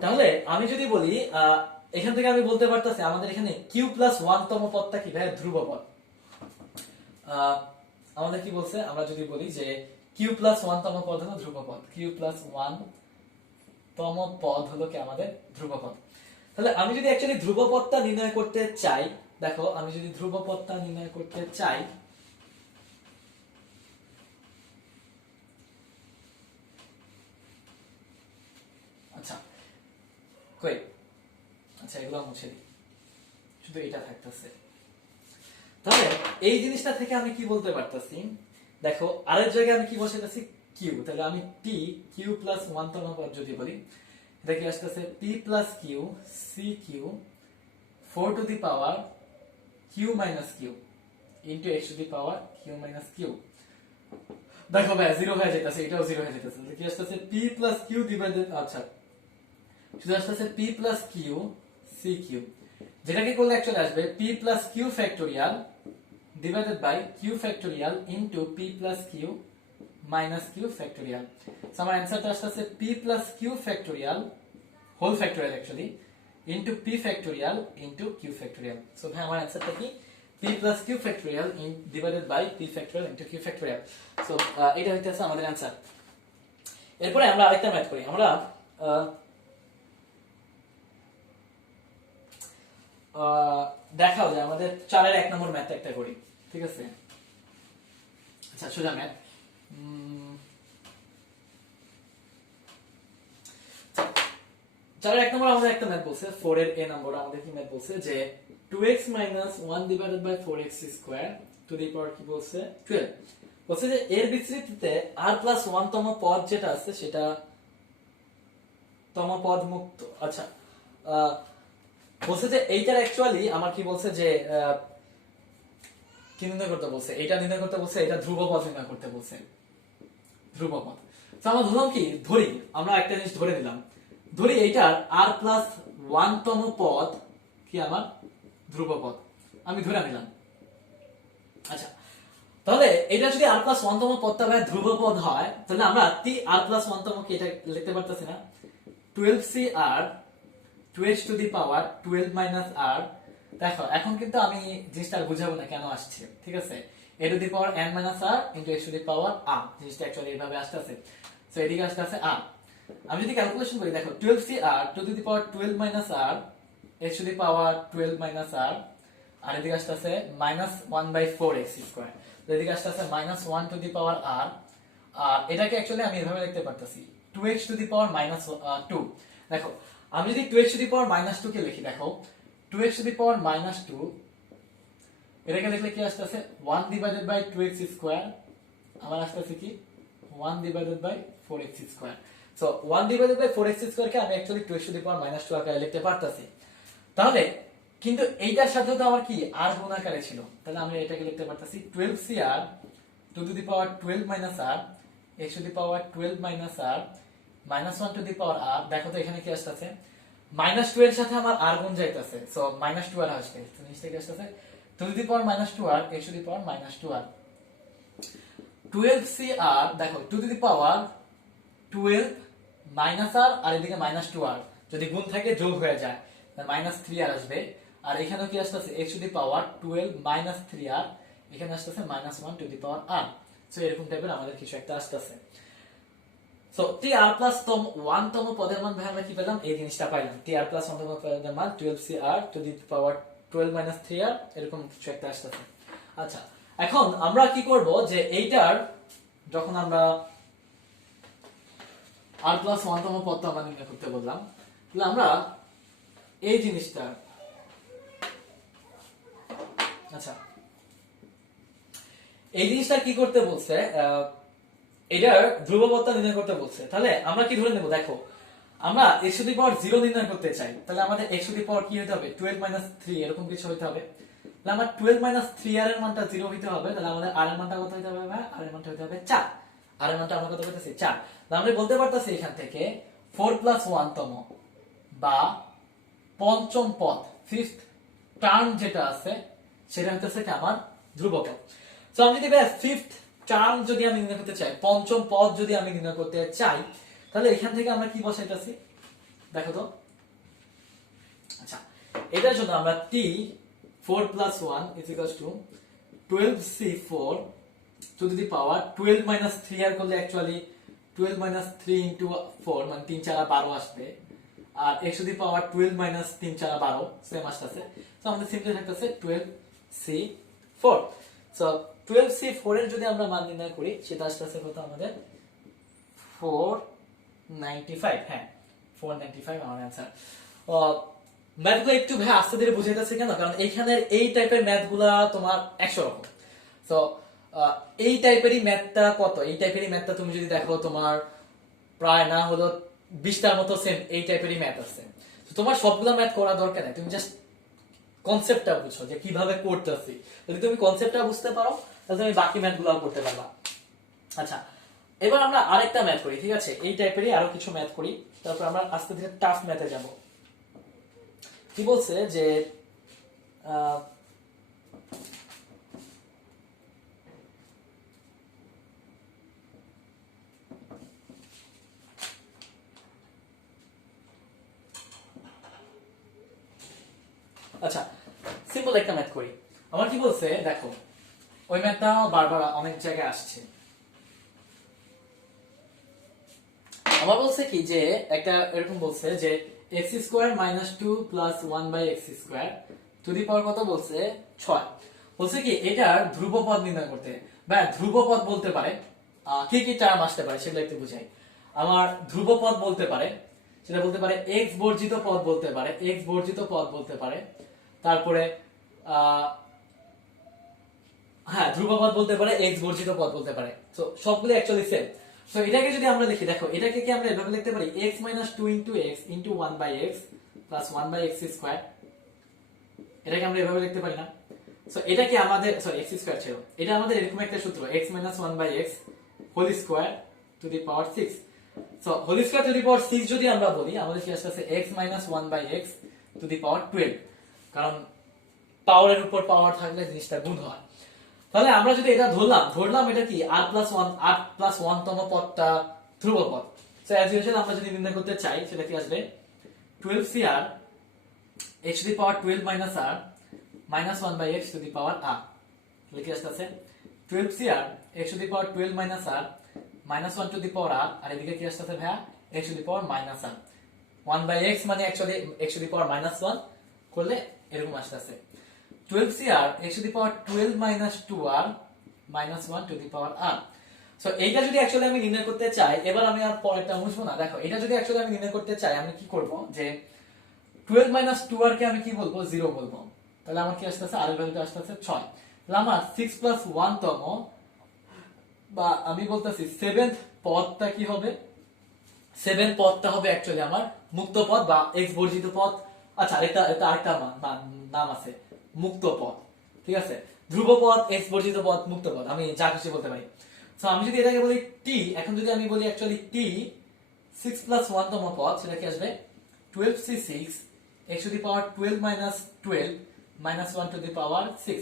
তাহলে আমি যদি বলি এখান থেকে আমি বলতে পারতাছি আমাদের এখানে q plus 1 তম পদটা কি ভাই ধ্রুবপদ। আমাদের কি বলছে আমরা যদি বলি যে q plus 1 তম পদ হলো ধ্রুবপদ q plus 1 তম পদ হলো কি আমাদের ধ্রুবপদ। তাহলে আমি যদি অ্যাকচুয়ালি ধ্রুবপদটা নির্ণয় করতে চাই দেখো আমি যদি ধ্রুবপদটা নির্ণয় করতে চাই কই, আচ্ছা এগুলো মুছে দিই, শুধু এটা থাকতেছে। তাহলে এই জিনিসটা থেকে আমি কি বলতে পারতাছি, দেখো আরেক জায়গায় আমি কি বসাইতেছি, কিউ। তাহলে আমি টি কিউ প্লাস 1 তম পদ যদি বলি, এটা কি আসতেছে P plus Q C Q 4 to the power Q minus Q into X to the power Q minus Q. দেখো ভাই জিরো হয়ে যেতেছে, এটাও জিরো হয়ে যেতেছে, কি আসতেছে পি প্লাস কিউ ডিভাইডেড, আচ্ছা শুধু আসতেছে P plus Q C Q, যেটাকে করলে অ্যাকচুয়ালি আসবে P plus Q factorial divided by q factorial into p plus q minus q factorial. So আমার অ্যানসারটা আসছে p plus q factorial whole factorial actually into p factorial into q factorial. So ভাই আমার অ্যানসারটা কি p plus q factorial divided by p factorial into q factorial. So এটা হইতেছে আমাদের answer. এরপরে আমরা আরেকটা ম্যাথ করি, আমরা দেখাও যে আমাদের 4 এর 1 নম্বর ম্যাথ একটা করি, ঠিক আছে? আচ্ছা সোজা ম্যাথ, 4 এর 1 নম্বর আমাদের একটা ম্যাথ বলছে, 4 এর a নম্বর আমাদের কি ম্যাথ বলছে যে 2x 1 divided by 4x square to the power কি বলছে 12, বলছে যে এর বিস্তৃতিতে r plus 1 তম পদ যেটা আছে সেটা তম পদ মুক্ত। আচ্ছা বলছে যে এইটার অ্যাকচুয়ালি আমার কি বলছে যে কি নির্ণয় করতে বলছে, এটা নির্ণয় করতে বলছে, এটা ধ্রুবপদ নির্ণয় করতে বলছে, ধ্রুবপদ। তো আমরা ধরলাম কি, ধরি আমরা একটা জিনিস ধরে নিলাম, ধরি এইটার r প্লাস 1 তম পদ কি আমার ধ্রুবপদ, আমি ধরে নিলাম। আচ্ছা তাহলে এটা যদি r প্লাস 1 তম পদটা ভাই ধ্রুবপদ হয়, তাহলে আমরা r প্লাস 1 তম কি এটা লিখতে পারতেছি না, 12cr 2h to the power 12 minus r। দেখো এখন কিন্তু আমি জিনিসটা বুঝাবো না কেন আসছে, ঠিক আছে? a to the power n minus r into x to the power r, জিনিসটা অ্যাকচুয়ালি এইভাবে আসছে। সো এদিকে আসছে r, আমি যদি ক্যালকুলেশন করি দেখো 12cr 2 to the power 12 minus r x to the power 12 minus r, আর এদিকে আসছে -1/4x স্কয়ার, তো এদিকে আসছে -1 to the power r, আর এটাকে অ্যাকচুয়ালি আমি এভাবে লিখতে পারতেছি 2x to the power -2। দেখো আমি যদি 2x to the power -2 কে লিখি, দেখো 2x to the power -2 এটাকে লিখলে কি আসছে 1 divided by 2x স্কয়ার, আমার আসছে কি 1 divided by 4x square. So 1 divided by 4x square কে আমি actually 2x to the power -2 আকারে লিখতে পারতাছি। তাহলে কিন্তু এইটার সাথে তো আমার কি r গুণ আকারে ছিল, তাহলে আমি এটাকে লিখতে পারতাছি 12cr 2 to the power 12 minus r x to the power 12 minus r -1 to the power r। দেখো তো এখানে কি আসছে -2 এর সাথে আমার r গুণ যাইতাছে, সো -2 আর আসবে, তো নিচে কি আসছে 2 to the power -2r x to the power -2r 12cr, দেখো 2 to the power 12 minus r আর এদিকে -2r, যদি গুণ থাকে যোগ হয়ে যায় -3r আসবে, আর এখানেও কি আসছে x to the power 12 3r, এখানে আসছে -1 to the power r। So এরকম টাইপের আমাদের কিছু একটা আসছে। সো tr প্লাস 1 তম পদের মান ভাই আমরা কি পেলাম, এই জিনিসটা পাইলাম, tr প্লাস 1 তম পদের মান 12cr to the power 12 3r, এরকম কিছু একটা আসছে। আচ্ছা এখন আমরা কি করব যে এইটার যখন আমরা r প্লাস 1 তম পদটা আমরা নির্ণয় করতে বললাম, তাহলে আমরা এই জিনিসটা, আচ্ছা এই জিনিসটা কি করতে বলছে, এটার ধ্রুবপদটা নির্ণয় করতে বলছে। তাহলে আমরা কি ধরে নেব, দেখো আমরা x to the power 0 নির্ণয় করতে চাই, তাহলে আমাদের x to the power কি হতে হবে 12 3 এরকম কিছু হতে হবে, তাহলে আমার 12 3r এর মানটা 0 হইতে হবে, তাহলে আমাদের r এর মানটা কত হইতে হবে ভাই, r এর মানটা হইতে হবে 4, r এর মানটা আমরা কত করতেছি 4। তাহলে আমরা বলতে পারতাছি এখান থেকে 4 1 তম বা পঞ্চম পদ ফিফথ টার্ম যেটা আছে সেটা হইতেছে কি আমার ধ্রুবপদ। সো আমি যদি ভাই ফিফথ টার্ম যদি আমি নির্ণয় করতে চাই, পঞ্চম পদ যদি আমি নির্ণয় করতে চাই, তাহলে এখান থেকে আমরা কি বসাইতেছি দেখো তো। আচ্ছা এটার জন্য আমরা t 4 plus 1 is equals to 12c4 to the power 12 minus 3r করলে অ্যাকচুয়ালি 12 minus 3 into 4 মানে 3 4 12 আসবে, আর x to the power 12 minus 3 4 12 same আসছে। সো আমাদের সিম্পলি থাকতেছে 12c4। সো 12c4 এর যদি আমরা মান নির্ণয় করি সেটা আসছে কত আমাদের 495, হ্যাঁ 495 আমার অ্যানসার। ম্যাথগুলো একটু ভাই আস্তে ধীরে বুঝাইতেছে কেন, কারণ এইখানের এই টাইপের ম্যাথগুলা তোমার 100 রকম। তো এই টাইপেরই ম্যাথটা কত, এই টাইপেরই ম্যাথটা তুমি যদি দেখো তোমার প্রায় না হলো 20টার মতো সেম এই টাইপেরই ম্যাথ আছে। তো তোমার সবগুলো ম্যাথ করা দরকার নেই, তুমি জাস্ট কনসেপ্টটা বুঝছো যে কিভাবে করতেছি। যদি তুমি কনসেপ্টটা বুঝতে পারো তাহলে তুমি বাকি ম্যাথগুলো করতে পারবা। আচ্ছা, এবার আমরা আরেকটা ম্যাথ করি, ঠিক আছে? এই টাইপেরই আরো কিছু ম্যাথ করি, তারপর আমরা আস্তে ধীরে টাফ ম্যাথে যাব। কি বলছে যে আচ্ছা, সিম্পল একটা ম্যাথ করি। আমার কি বলছে দেখো, ওই ম্যাথটা বারবার অনেক জায়গায় আসছে। আমার বলছে কি যে একটা এরকম বলছে যে x square minus two plus one by x square to the power কত বলছে 6। বলছে কি এটার ধ্রুবপদ নির্ণয় করতে। বা ধ্রুবপদ বলতে পারে কি কি টার্ম আসতে পারে সেগুলো একটু বুঝাই। আমার ধ্রুবপদ বলতে পারে, সেটা বলতে পারে এক্স বর্জিত পদ বলতে পারে, এক্স বর্জিত পদ বলতে পারে। তারপরে হ্যাঁ, ধ্রুবপদ বলতে পারে, এক্স বর্জিত পদ বলতে পারে। তো সবগুলো অ্যাকচুয়ালি সেম। তো এটাকে যদি আমরা লিখি, দেখো এটাকে কি আমরা এভাবে লিখতে পারি x - 2 * x * 1/x + 1/x square. এটাকে আমরা এভাবে লিখতে পারি না? সো এটা কি আমাদের, সরি x স্কয়ার ছিল, এটা আমাদের এরকম একটা সূত্র x - 1/x whole square to the power 6। So whole square to the power 6 যদি আমরা বলি, আমাদের কি আসছে x - 1/x two the power 12, কারণ পাওয়ারের উপর পাওয়ার থাকলে জিনিসটা গুণ হয়। তাহলে আমরা যদি এটা ধরলাম এটা কি r+1 তম পদটা ধ্রুবপদ। সো অ্যাজ ইউজুয়াল আমরা যদি নির্ণয় করতে চাই সেটা কি আসবে 12cr x to the power 12 minus r minus 1/x two the power r। তাহলে কি আসছে 12cr x to the power 12 minus r minus 1 two the power r, আর এদিকে কি আসছে ভাইয়া x to the power minus r। 1/x মানে actually x to the power minus 1 করলে এরকম আসছে 12cr x to the power 12 minus 2r minus 1 to the power r। So এইটা যদি অ্যাকচুয়ালি আমি নির্ণয় করতে চাই, এবার আমি আর পরেরটা মুছবো না। দেখো এটা যদি অ্যাকচুয়ালি আমি নির্ণয় করতে চাই, আমি কি করব যে 12 minus 2r কে আমি কি বলবো 0 বলবো। তাহলে আমার কি আসছে r এর ভ্যালুটা আসছে 6। তাহলে আমার 6 plus 1 তম, বা আমি বলতেছি 7th পদটা কি হবে, 7 পদটা হবে অ্যাকচুয়ালি আমার মুক্ত পদ বা এক্স বর্জিত পদ। আচ্ছা, আরেকটা নাম আছে মুক্ত পদ, ঠিক আছে? ধ্রুব পদ, এক্স বর্জিত পদ, মুক্ত পদ, আমি যা খুশি বলতে পারি। সো আমি যদি এটাকে বলি টি, এখন যদি আমি বলি অ্যাকচুয়ালি টি 6 + 1 তম পদ, সেটা কি আসবে 12c6 x to the power 12 - 12 - 1 two the power 6,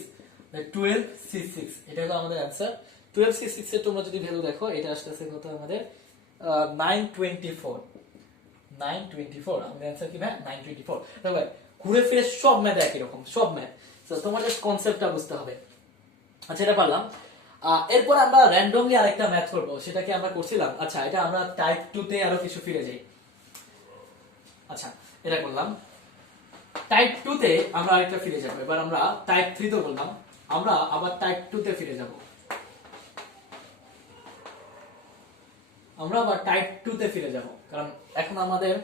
12c6। এটা হলো আমাদের आंसर। 12c6 এর তোমরা যদি ভ্যালু দেখো, এটা আসছে কত আমাদের 924। 924 আমাদের आंसर কি ভাই 924। দেখো ঘুরে ফিরে সব ম্যাথ একই রকম, সব ম্যাথ। তো তোমার জাস্ট কনসেপ্টটা বুঝতে হবে। আচ্ছা, এটা পারলাম। এরপর আমরা র্যান্ডমলি আরেকটা ম্যাথ করব, সেটা কি আমরা করছিলাম। আচ্ছা, এটা আমরা টাইপ 2 তে আরো কিছু ফিরে যাই। আচ্ছা, এটা করলাম। টাইপ 2 তে আমরা আরেকটা ফিরে যাব। এবার আমরা টাইপ 3 তে বললাম, আমরা আবার টাইপ 2 তে ফিরে যাব। আমরা আবার টাইপ 2 তে ফিরে যাব, কারণ এখন আমাদের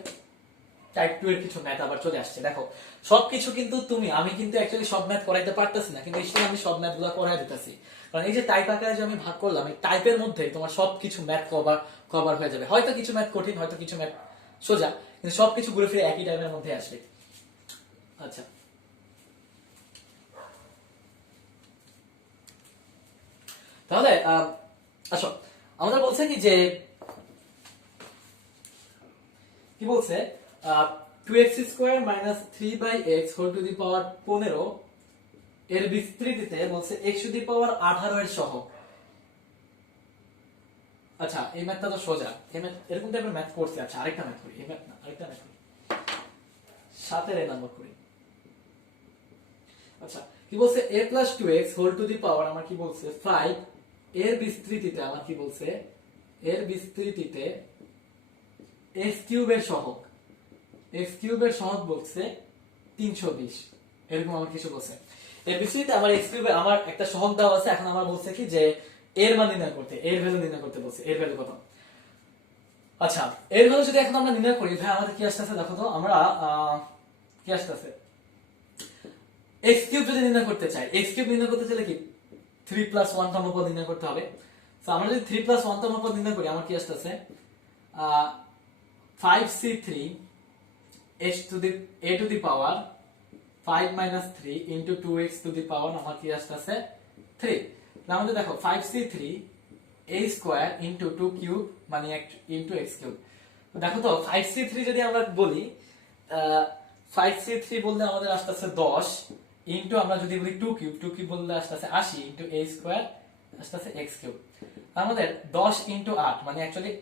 টাইপ 2 এর কিছু ম্যাথ আবার চলে আসছে। দেখো সবকিছু কিন্তু আমি কিন্তু অ্যাকচুয়ালি সব ম্যাথ করাইতে পারতেছি না, কিন্তু স্টিল আমি সব ম্যাথগুলো করাই দিতেছি। কারণ এই যে টাইপ আকারে যে আমি ভাগ করলাম, এই টাইপের মধ্যে তোমার সবকিছু ম্যাথ কভার হয়ে যাবে। হয়তো কিছু ম্যাথ কঠিন, হয়তো কিছু ম্যাথ সোজা, কিন্তু সবকিছু ঘুরে ফিরে একই টাইপের মধ্যে আসবে। আচ্ছা, তাহলে আসো, আমাদের বলছে কি যে কি বলছে 2x² - 3/x whole to the power 15 এর বিস্তৃতিতে বলছে x টু দি পাওয়ার 18 এর সহগ। আচ্ছা, এই ম্যাথটা তো সোজা, এই ম্যাথ এরকম টাইপের ম্যাথ করছি। আচ্ছা, আরেকটা ম্যাথ করি, এই ম্যাথ না, আরেকটা ম্যাথ করি, 7 এর নাম্বার করি। আচ্ছা, কি বলছে a + 2x whole to the power আমার কি বলছে 5 এর বিস্তৃতিতে, আমার কি বলছে এর বিস্তৃতিতে x³ এর সহগ, x³ এর সহগ বলছে 320, এরকম আমার কিছু বলছে। এর বিস্তৃতিতে আমার x³ আমার একটা সহগ দেওয়া আছে। এখন আমার বলছে কি যে এর মান নির্ণয় করতে, এর ভ্যালু নির্ণয় করতে বলছে। এর ভ্যালু কত? আচ্ছা, এইভাবে যদি এখন আমরা নির্ণয় করি ভাই আমাদের কি আসতেছে দেখো তো, আমরা কি আসতেছে এক্স কিউব যদি নির্ণয় করতে চাই, এক্স কিউব নির্ণয় করতে চাইলে কি 3 প্লাস 1 তম পদ নির্ণয় করতে হবে। তো আমরা যদি 3 প্লাস 1 তম পদ নির্ণয় করি আমার কি আসতেছে 5c3 h to the a to the power 5 minus 3 into 2x to the power আমার কি আসতেছে 3। তাহলে আমাদের দেখো 5c3 a square into 2 cube মানে into x কিউব। তো দেখো তো 5c3 যদি আমরা বলি 5c3 বললে আমাদের আসতেছে 10 ইনটু আমরা যদি বলি 2 কিউব, 2 কিউব বললে আসতেছে 80 ইনটু a স্কয়ার আসতেছে x কিউব। আমাদের 10 ইনটু 8 মানে actually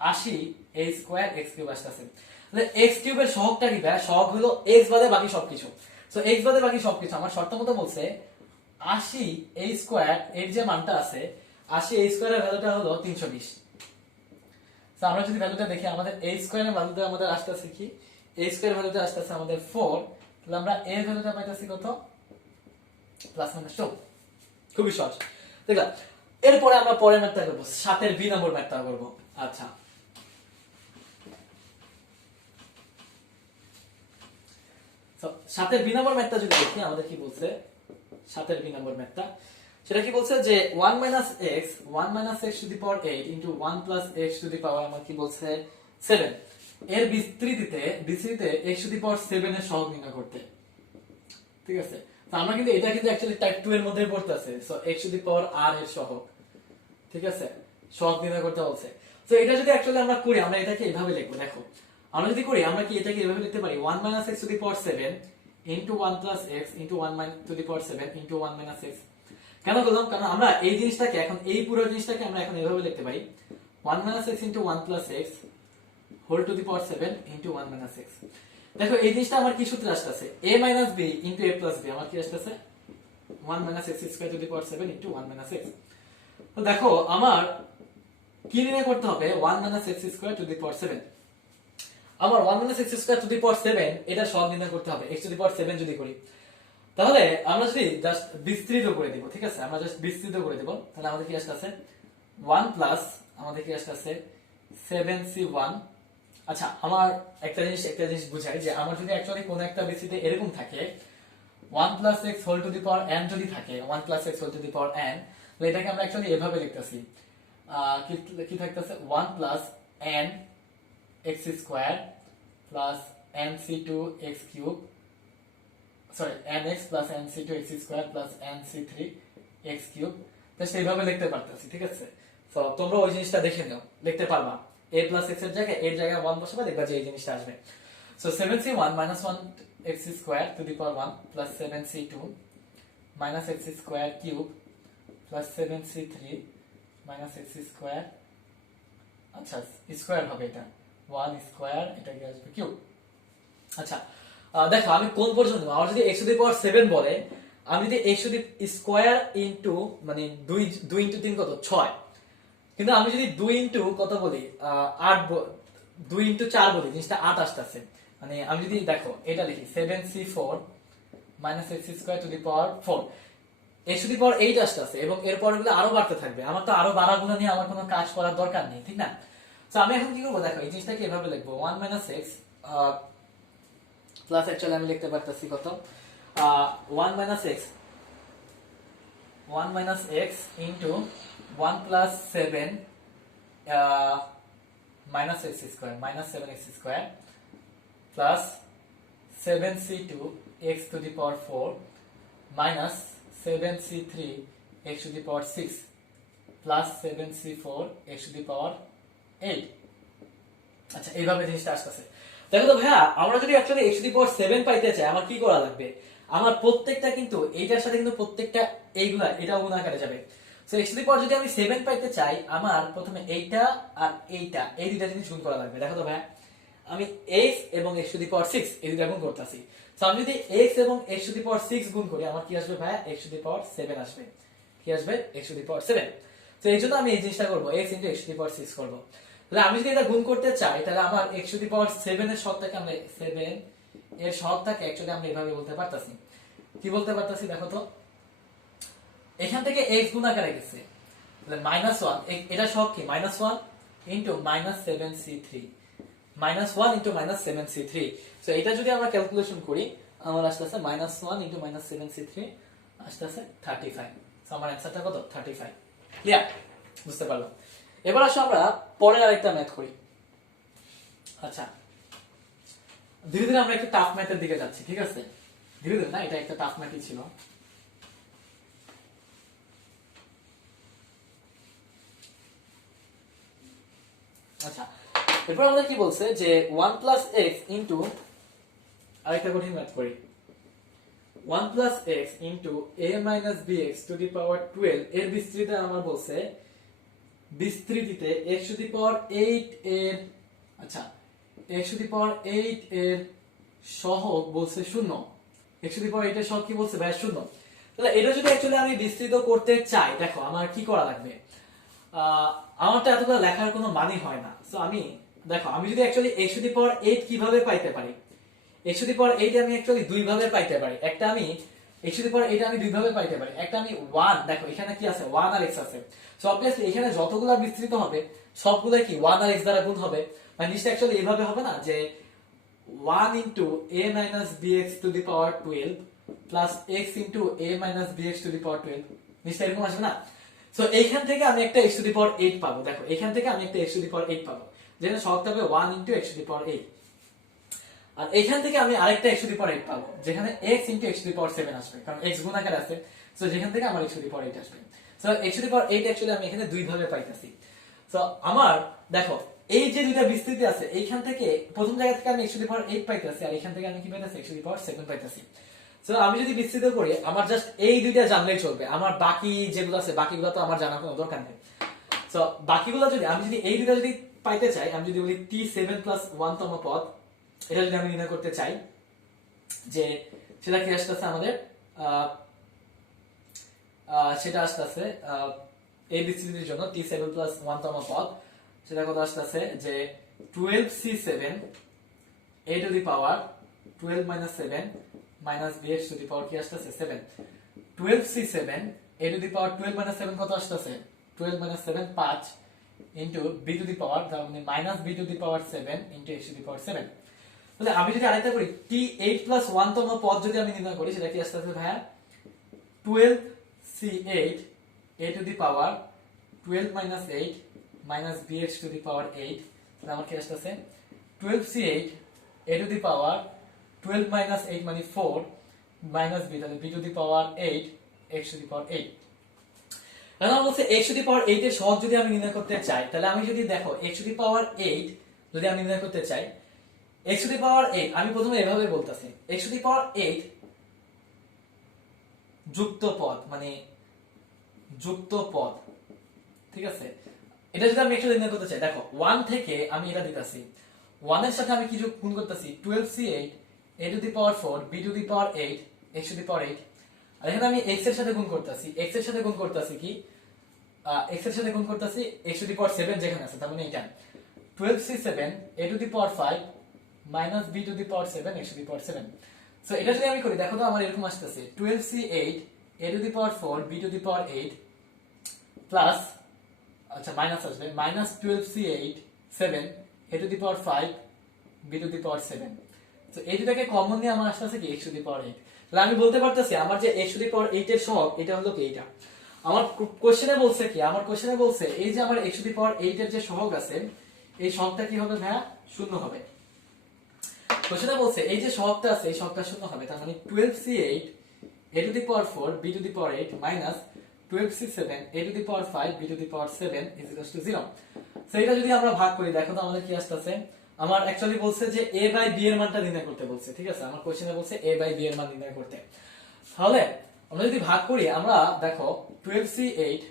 80 a square x cube আসতেছে। তাহলে x কিউবের সহগটা কি ভাই? সহগ হলো x বাদে বাকি সবকিছু। সো x বাদে বাকি সবকিছু আমার শর্ত মতো বলছে 80 a স্কয়ার এর যে মানটা আছে 80 a স্কয়ারের ভ্যালুটা হলো 320। তো আমরা যদি ভ্যালুটা দেখি আমাদের a স্কয়ারের ভ্যালুটা আমাদের আসতেছে কি a স্কয়ার ভ্যালুটা আসতেছে আমাদের 4। তাহলে আমরা a এর ভ্যালুটা পাইতাছি কত প্লাস মাইনাস 2। খুবই সহজ। দেখলা এরপরে আমরা পরের ম্যাথটা করব, 7 এর b নম্বর ম্যাথটা করব। আচ্ছা, তো 7 এর b নম্বর ম্যাথটা যদি দেখি আমাদের কি বলছে 7 এর b নম্বর ম্যাথটা, সেটা কি বলছে যে 1 x to the power 8 into 1 plus x to the power আমার কি বলছে 7 এর বিস্তৃতিতে x to the power 7 এর সহগ নির্ণয় করতে। ঠিক আছে, তো আমরা কিন্তু এটা কিন্তু অ্যাকচুয়ালি টাইপ 2 এর মধ্যেই পড়তেছে। So x to the power r এর সহগ, ঠিক আছে, সহগ নির্ণয় করতে বলছে। তো এটা যদি অ্যাকচুয়ালি আমরা করি আমরা এটাকে এইভাবে লিখবো। দেখো আমরা যদি করি আমরা কি এটাকে এইভাবে লিখতে পারি 1 x to the power 7 into 1 plus x into 1 to the power 7 into 1 minus x। কেন বললাম? কারণ আমরা এই জিনিসটাকে এখন এই পুরো জিনিসটাকে আমরা এখন এইভাবে লিখতে পারি 1 minus x into 1 plus x whole to the power 7 into 1 minus x। দেখো এই জিনিসটা আমার কি সূত্রে আসতেছে a minus b into a plus b আমার কি আসতেছে 1 minus x square to the power 7 into 1 minus x। তো দেখো আমার কি নির্ণয় করতে হবে 1 minus x square to the power 7। আমার 1 minus x square to the power 7 এটা সহগ নির্ণয় করতে হবে x to the power 7 যদি করি। তাহলে আমরা যদি জাস্ট বিস্তৃত করে দিব, ঠিক আছে, আমরা জাস্ট বিস্তৃত করে দেব, তাহলে আমাদের কি আসছে 1 প্লাস আমাদের কি আসছে 7c1। আচ্ছা, আমার একটা জিনিস বুঝাই যে আমার যদি অ্যাকচুয়ালি কোন একটা বিস্তৃতি এরকম থাকে 1 plus x whole to the power n যদি থাকে 1 plus x whole to the power n, তাহলে এটাকে আমরা অ্যাকচুয়ালি এভাবে লিখতেছি কি থাকতেছে 1 plus n x square plus nc2 x cube, sorry nx plus nc2 x square plus nc3 x cube। তো সেইভাবে লিখতে পারতেছি, ঠিক আছে। তো তোমরা ওই জিনিসটা দেখে নাও, লিখতে পারবা a plus x এর জায়গায় 1 বসাবে, দেখবা যে এই জিনিসটা আসবে। So 7c1 minus 1 x square to the power 1 plus 7c2 minus x square cube plus 7c3 minus x square, আচ্ছা স্কয়ার হবে এটা 1 স্কয়ার, এটা কি আসবে কিউব। আচ্ছা দেখো আমি কোন পর্যন্ত নেব, আমার যদি x টু দি পাওয়ার 7 বলে আমি যদি x to the square into মানে 2 ইনটু 3 কত 6, কিন্তু আমি যদি 2 ইনটু কত বলি 8 2 ইনটু 4 বলি জিনিসটা 8 আসতেছে। মানে আমি যদি দেখো এটা লিখি 7c4 minus x square to the power 4 x to the power 8 আসতেছে এবং এর পরেগুলো আরো বাড়তে থাকবে। আমার তো আরো বাড়াগুলো নিয়ে আমার কোনো কাজ করার দরকার নেই, ঠিক না। তো আমি এখন কি করব দেখো এই জিনিসটাকে এভাবে লিখবো 1 minus x প্লাস অ্যাকচুয়ালি আমি লিখতে পারতেছি কত 1 minus x into 1 plus 7 minus x square minus 7x square plus 7c2 x to the power 4 minus 7c3 x to the power 6 plus 7c4 x to the power 8। আচ্ছা এইভাবে জিনিসটা আসতেছে। দেখো তো ভাইয়া আমরা যদি actually x to the power 7 পাইতে চাই আমার কি করা লাগবে, আমার প্রত্যেকটা কিন্তু এইটার সাথে কিন্তু প্রত্যেকটা এইগুলা এটাও গুণ আকারে যাবে। So x to the power যদি আমি 7 পাইতে চাই আমার প্রথমে এইটা আর এইটা এই দুইটা জিনিস গুণ করা লাগবে। দেখো তো ভাইয়া আমি x এবং x to the power 6 এই দুইটা গুণ করতেছি। সো আমি যদি x এবং x to the power 6 গুণ করি আমার কি আসবে ভাইয়া x to the power 7 আসবে। কি আসবে x to the power 7। তো এই জন্য আমি এই জিনিসটা করব x into x to the power 6 করব। তাহলে আমি যদি এটা গুণ করতে চাই তাহলে আমার x to the power 7 এর সহগটাকে আমরা 7 এর সহগটাকে অ্যাকচুয়ালি আমরা এভাবে বলতে পারতাছি। কি বলতে পারতাছি দেখো তো এখান থেকে x গুণ আকারে গেছে তাহলে -1 এটা সহগ কি -1 into -7c3 -1 into -7c3। So এটা যদি আমরা ক্যালকুলেশন করি আমার আসতেছে -1 ইন্টু -7c3 আসতেছে 35। সো আমার অ্যান্সারটা কত? 35। ক্লিয়ার? বুঝতে পারলাম। এবার আসো আমরা পরের আরেকটা ম্যাথ করি। আচ্ছা, ধীরে ধীরে আমরা একটু টাফ ম্যাথের দিকে যাচ্ছি, ঠিক আছে? ধীরে ধীরে না, এটা একটা টাফ ম্যাথই ছিল। আচ্ছা, এরপর আমাদের কি বলছে যে 1 প্লাস এক্স ইন্টু, আরেকটা কঠিন ম্যাথ করি, 1 plus x into a minus b x to the power 12 এর বিস্তৃতিতে আমার বলছে বিস্তৃতিতে এক্স টু দি পাওয়ার 8 এর, আচ্ছা এক্স টু দি পাওয়ার 8 এর সহগ বলছে শূন্য। এক্স টু দি পাওয়ার 8 এর সহগ কি বলছে ভাই? শূন্য। তাহলে এটা যদি অ্যাকচুয়ালি আমি বিস্তৃত করতে চাই, দেখো আমার কি করা লাগবে। আমার তো এতটা লেখার কোনো মানে হয় না। সো আমি দেখো, আমি যদি অ্যাকচুয়ালি x টু দি পাওয়ার 8 কিভাবে পাইতে পারি, x টু দি পাওয়ার 8 আমি অ্যাকচুয়ালি দুই ভাবে পাইতে পারি। একটা আমি x টু দি পাওয়ার 8 আমি দুই ভাবে পাইতে পারি। একটা আমি 1, দেখো এখানে কি আছে 1 আর x আছে। সো অবভিয়াসলি এখানে যতগুলো বিস্তৃত হবে সবগুলো কি 1 আর x দ্বারা গুণ হবে। মানে নিশ্চয়ই অ্যাকচুয়ালি এইভাবে হবে না যে 1 into a minus bx to the power 12 plus x into a minus bx to the power 12, নিশ্চয়ই এরকম আসবে না। সো এইখান থেকে আমি একটা x টু দি পাওয়ার 8 পাবো। দেখো এখান থেকে আমি একটা x টু দি পাওয়ার 8 পাবো, যেখানে সহগটা হবে 1 ইনটু x টু দি পাওয়ার 8। আর এখান থেকে আমি আরেকটা x টু দি পাওয়ার 8 পাবো, যেখানে x into x to the power 7 আসবে, কারণ x গুণ আকারে আছে। সো যেখান থেকে আমার x টু দি পাওয়ার 8 আসবে। So x to the power 8 actually আমি এখানে দুই ভাবে পাইতাছি। সো আমার দেখো এই যে দুইটা বিস্তৃতি আছে, এইখান থেকে প্রথম জায়গা থেকে আমি x টু দি পাওয়ার 8 পাইতাছি, আর এখান থেকে আমি কি পাইতাছি? x টু দি পাওয়ার 7 পাইতাছি। সো আমি যদি বিস্তৃত করি, আমার জাস্ট এই দুইটা জানলেই চলবে, আমার বাকি যেগুলো আছে বাকিগুলো তো আমার জানার কোনো দরকার নেই। সো বাকিগুলো যদি আমি যদি এই দুইটা যদি পাইতে চাই, আমি যদি বলি t7 প্লাস 1 তম পদ, এটা যদি আমি নির্ণয় করতে চাই, যে সেটা কি আসতেছে আমাদের সেটা আসতেছে এই বিস্তৃতির জন্য t7 প্লাস 1 তম পদ, সেটা কত আসতেছে যে 12c7 a to the power 12 minus 7 minus bx to the power কি আসতেছে 7। 12c7 a to the power 12 minus 7 কত আসতেছে? 12 minus 7 5 into b to the power, তার মানে minus b to the power 7 into x to the power 7। তাহলে আমি যদি আরেকটা করি, t8 plus 1 তম পদ যদি আমি নির্ণয় করি, সেটা কি আসতেছে ভাইয়া 12c8 a to the power 12 minus 8 minus bx to the power 8। তাহলে আমার কি আসতেছে 12c8 a to the power 12 minus 8 মানে 4 minus b, তাহলে b to the power 8 x to the power 8। এখন আমরা বলছি x to the power 8 এর সহগ যদি আমি নির্ণয় করতে চাই, তাহলে আমি যদি দেখো x to the power 8 যদি আমি নির্ণয় করতে চাই, x to the power 8 আমি প্রথমে এভাবে বলতাছি, x to the power 8 যুক্ত পদ, মানে যুক্ত পদ, ঠিক আছে? এটা যদি আমি একটু নির্ণয় করতে চাই, দেখো 1 থেকে আমি এটা দিতাছি, 1 এর সাথে আমি কি গুণ করতেছি 12c8 a to the power 4 b to the power 8 x to the power 8। আর এখানে আমি x এর সাথে গুণ করতেছি, x এর সাথে গুণ করতেছি কি x এর সাথে গুণ করতেছি x to the power 7 যেখানে আছে, তার মানে এটা 12c7 a to the power 5 minus b to the power 7 x to the power 7। So এটা যদি আমি করি, দেখো তো আমার এরকম আসতেছে 12c8 a to the power 4 b to the power 8 plus, আচ্ছা মাইনাস আসবে, minus 12c8 7 a to the power 5 b to the power 7। তো এই দুটাকে কমন নিয়ে আমার আসছে কি x to the power 8। তাহলে আমি বলতে পারতেছি আমার যে x to the power 8 এর সহগ এটা হলো কি, এটা আমার কোশ্চেনে বলছে কি, আমার কোশ্চেনে বলছে এই যে আমার x to the power 8 এর যে সহগ আছে, এই সহগটা কি হবে ভাইয়া? শূন্য হবে। কোশ্চেনে বলছে এই যে সহগটা আছে এই সহগটা শূন্য হবে, তার মানে 12c8 a to the power 4 b to the power 8 minus 12c7 a to the power 5 b to the power 7 is equal to 0। So এটা যদি আমরা ভাগ করি, দেখো তো আমাদের কি আসতেছে, আমার অ্যাকচুয়ালি বলছে যে a বাই b এর মানটা নির্ণয় করতে বলছে, ঠিক আছে? আমার কোশ্চেনে বলছে a বাই b এর মান নির্ণয় করতে। তাহলে আমরা যদি ভাগ করি, আমরা দেখো 12c8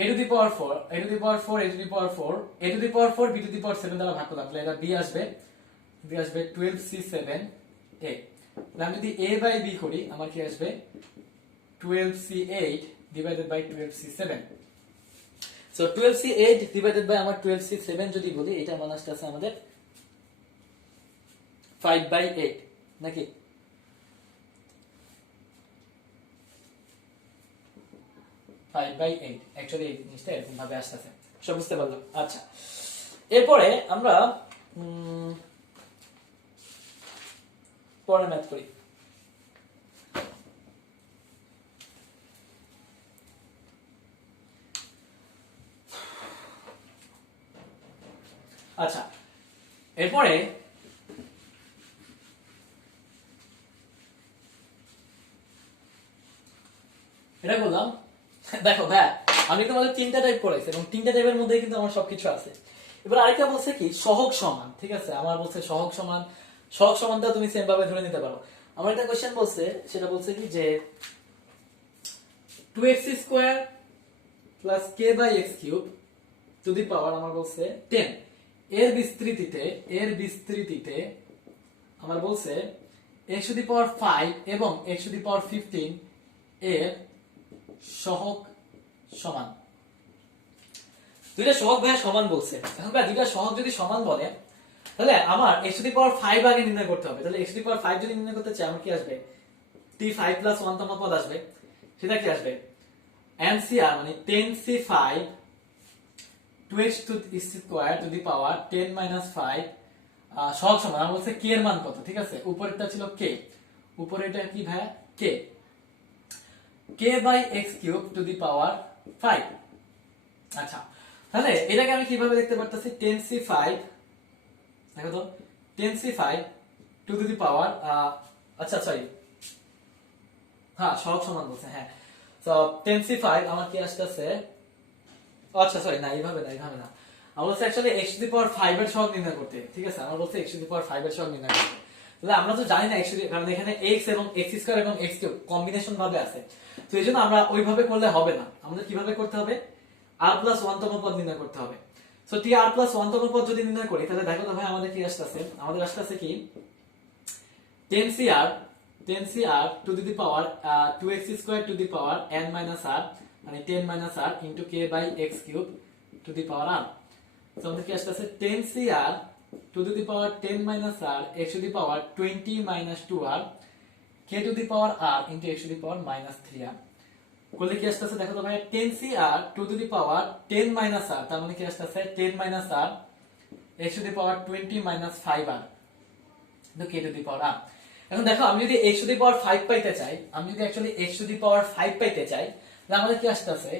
a to the power 4 a to the power 4 a to the power 4 a to the power 4 b to the power 7 দ্বারা ভাগ করলাম, তাহলে এটা b আসবে, b আসবে 12c7a। তাহলে আমি যদি a বাই b করি, আমার কি আসবে 12c8 divided by 12c7। So 12c8 divided by আমার 12c7 যদি বলি, এটা মান আসছে আমাদের 5/8 নাকি? অ্যাকচুয়ালি এই জিনিসটা এরকম ভাবে আসতেছে। সব বুঝতে পারলাম। আচ্ছা, এরপরে আমরা পরের ম্যাথ করি। আচ্ছা, এরপরে এটা বললাম, দেখো ভাই আমি তোমাদের তিনটা টাইপ করেছি এবং তিনটা টাইপের মধ্যে কিন্তু আমার সবকিছু আছে। এবার আরেকটা বলছে কি সহগ সমান, ঠিক আছে, আমার বলছে সহগ সমান, সহগ সমানটা তুমি সেম ভাবে ধরে নিতে পারো। আমার একটা কোশ্চেন বলছে, সেটা বলছে কি যে 2x square plus k by x cube to the power আমার বলছে 10 এর বিস্তৃতিতে আমার বলছে x টু দি পাওয়ার 5 এবং x টু দি পাওয়ার 15 এর সহগ সমান। দুইটা সহগ ভাই সমান বলছে। এখন ভাই দুইটা সহগ যদি সমান বলে তাহলে আমার x টু দি পাওয়ার 5 আগে নির্ণয় করতে হবে। তাহলে x টু দি পাওয়ার 5 যদি নির্ণয় করতে চাই আমার কি আসবে, t5 প্লাস 1 তম পদ আসবে, সেটা কি আসবে mcr মানে 10c5 2x to the square to the power 10 minus 5 সহগ সমান। আমরা বলছে k এর মান কত, ঠিক আছে, উপরেরটা ছিল k, উপরেরটা কি ভাই k, k by x cube to the power 5। আচ্ছা, তাহলে এটাকে আমি কিভাবে দেখতে পারতেছি, 10c5 দেখো তো 10c5 টু দি পাওয়ার আচ্ছা সরি হ্যাঁ সহগ সমান বলছে, হ্যাঁ তো 10c5 আমার কি আসতেছে, আচ্ছা সরি না এইভাবে না, এইভাবে না, আমার বলছে actually x to the power 5 এর সহগ নির্ণয় করতে, ঠিক আছে, আমার বলছে x টু দি পাওয়ার 5 এর সহগ নির্ণয় করতে। তাহলে আমরা তো জানি না x টু দি, কারণ এখানে x এবং x স্কয়ার এবং x কিউব কম্বিনেশন ভাবে আছে, তো এইজন্য আমরা ওইভাবে করলে হবে না, আমাদের কিভাবে করতে হবে r প্লাস 1 তম পদ নির্ণয় করতে হবে। সো t r প্লাস 1 তম পদ যদি নির্ণয় করি তাহলে দেখো তো ভাই আমাদের কি আসছে, আমাদের আসছে কি 10cr to the power 2x square to the power n minus r মানে 10 minus r into k by x cube to the power r। So আমাদের কি আসছে 10cr to the power 10 minus r x to the power 20 minus 2r k to the power r into x to the power minus 3r। করলে কি আসছে দেখো তো ভাই 10cr to the power 10 minus r, তার মানে কি আসছে 10 minus r x to the power 20 minus 5r into k to the power r। এখন দেখো আমি যদি x টু দি পাওয়ার 5 পাইতে চাই, আমি যদি actually x to the power 5 পাইতে চাই, তাহলে আমাদের কি আসছে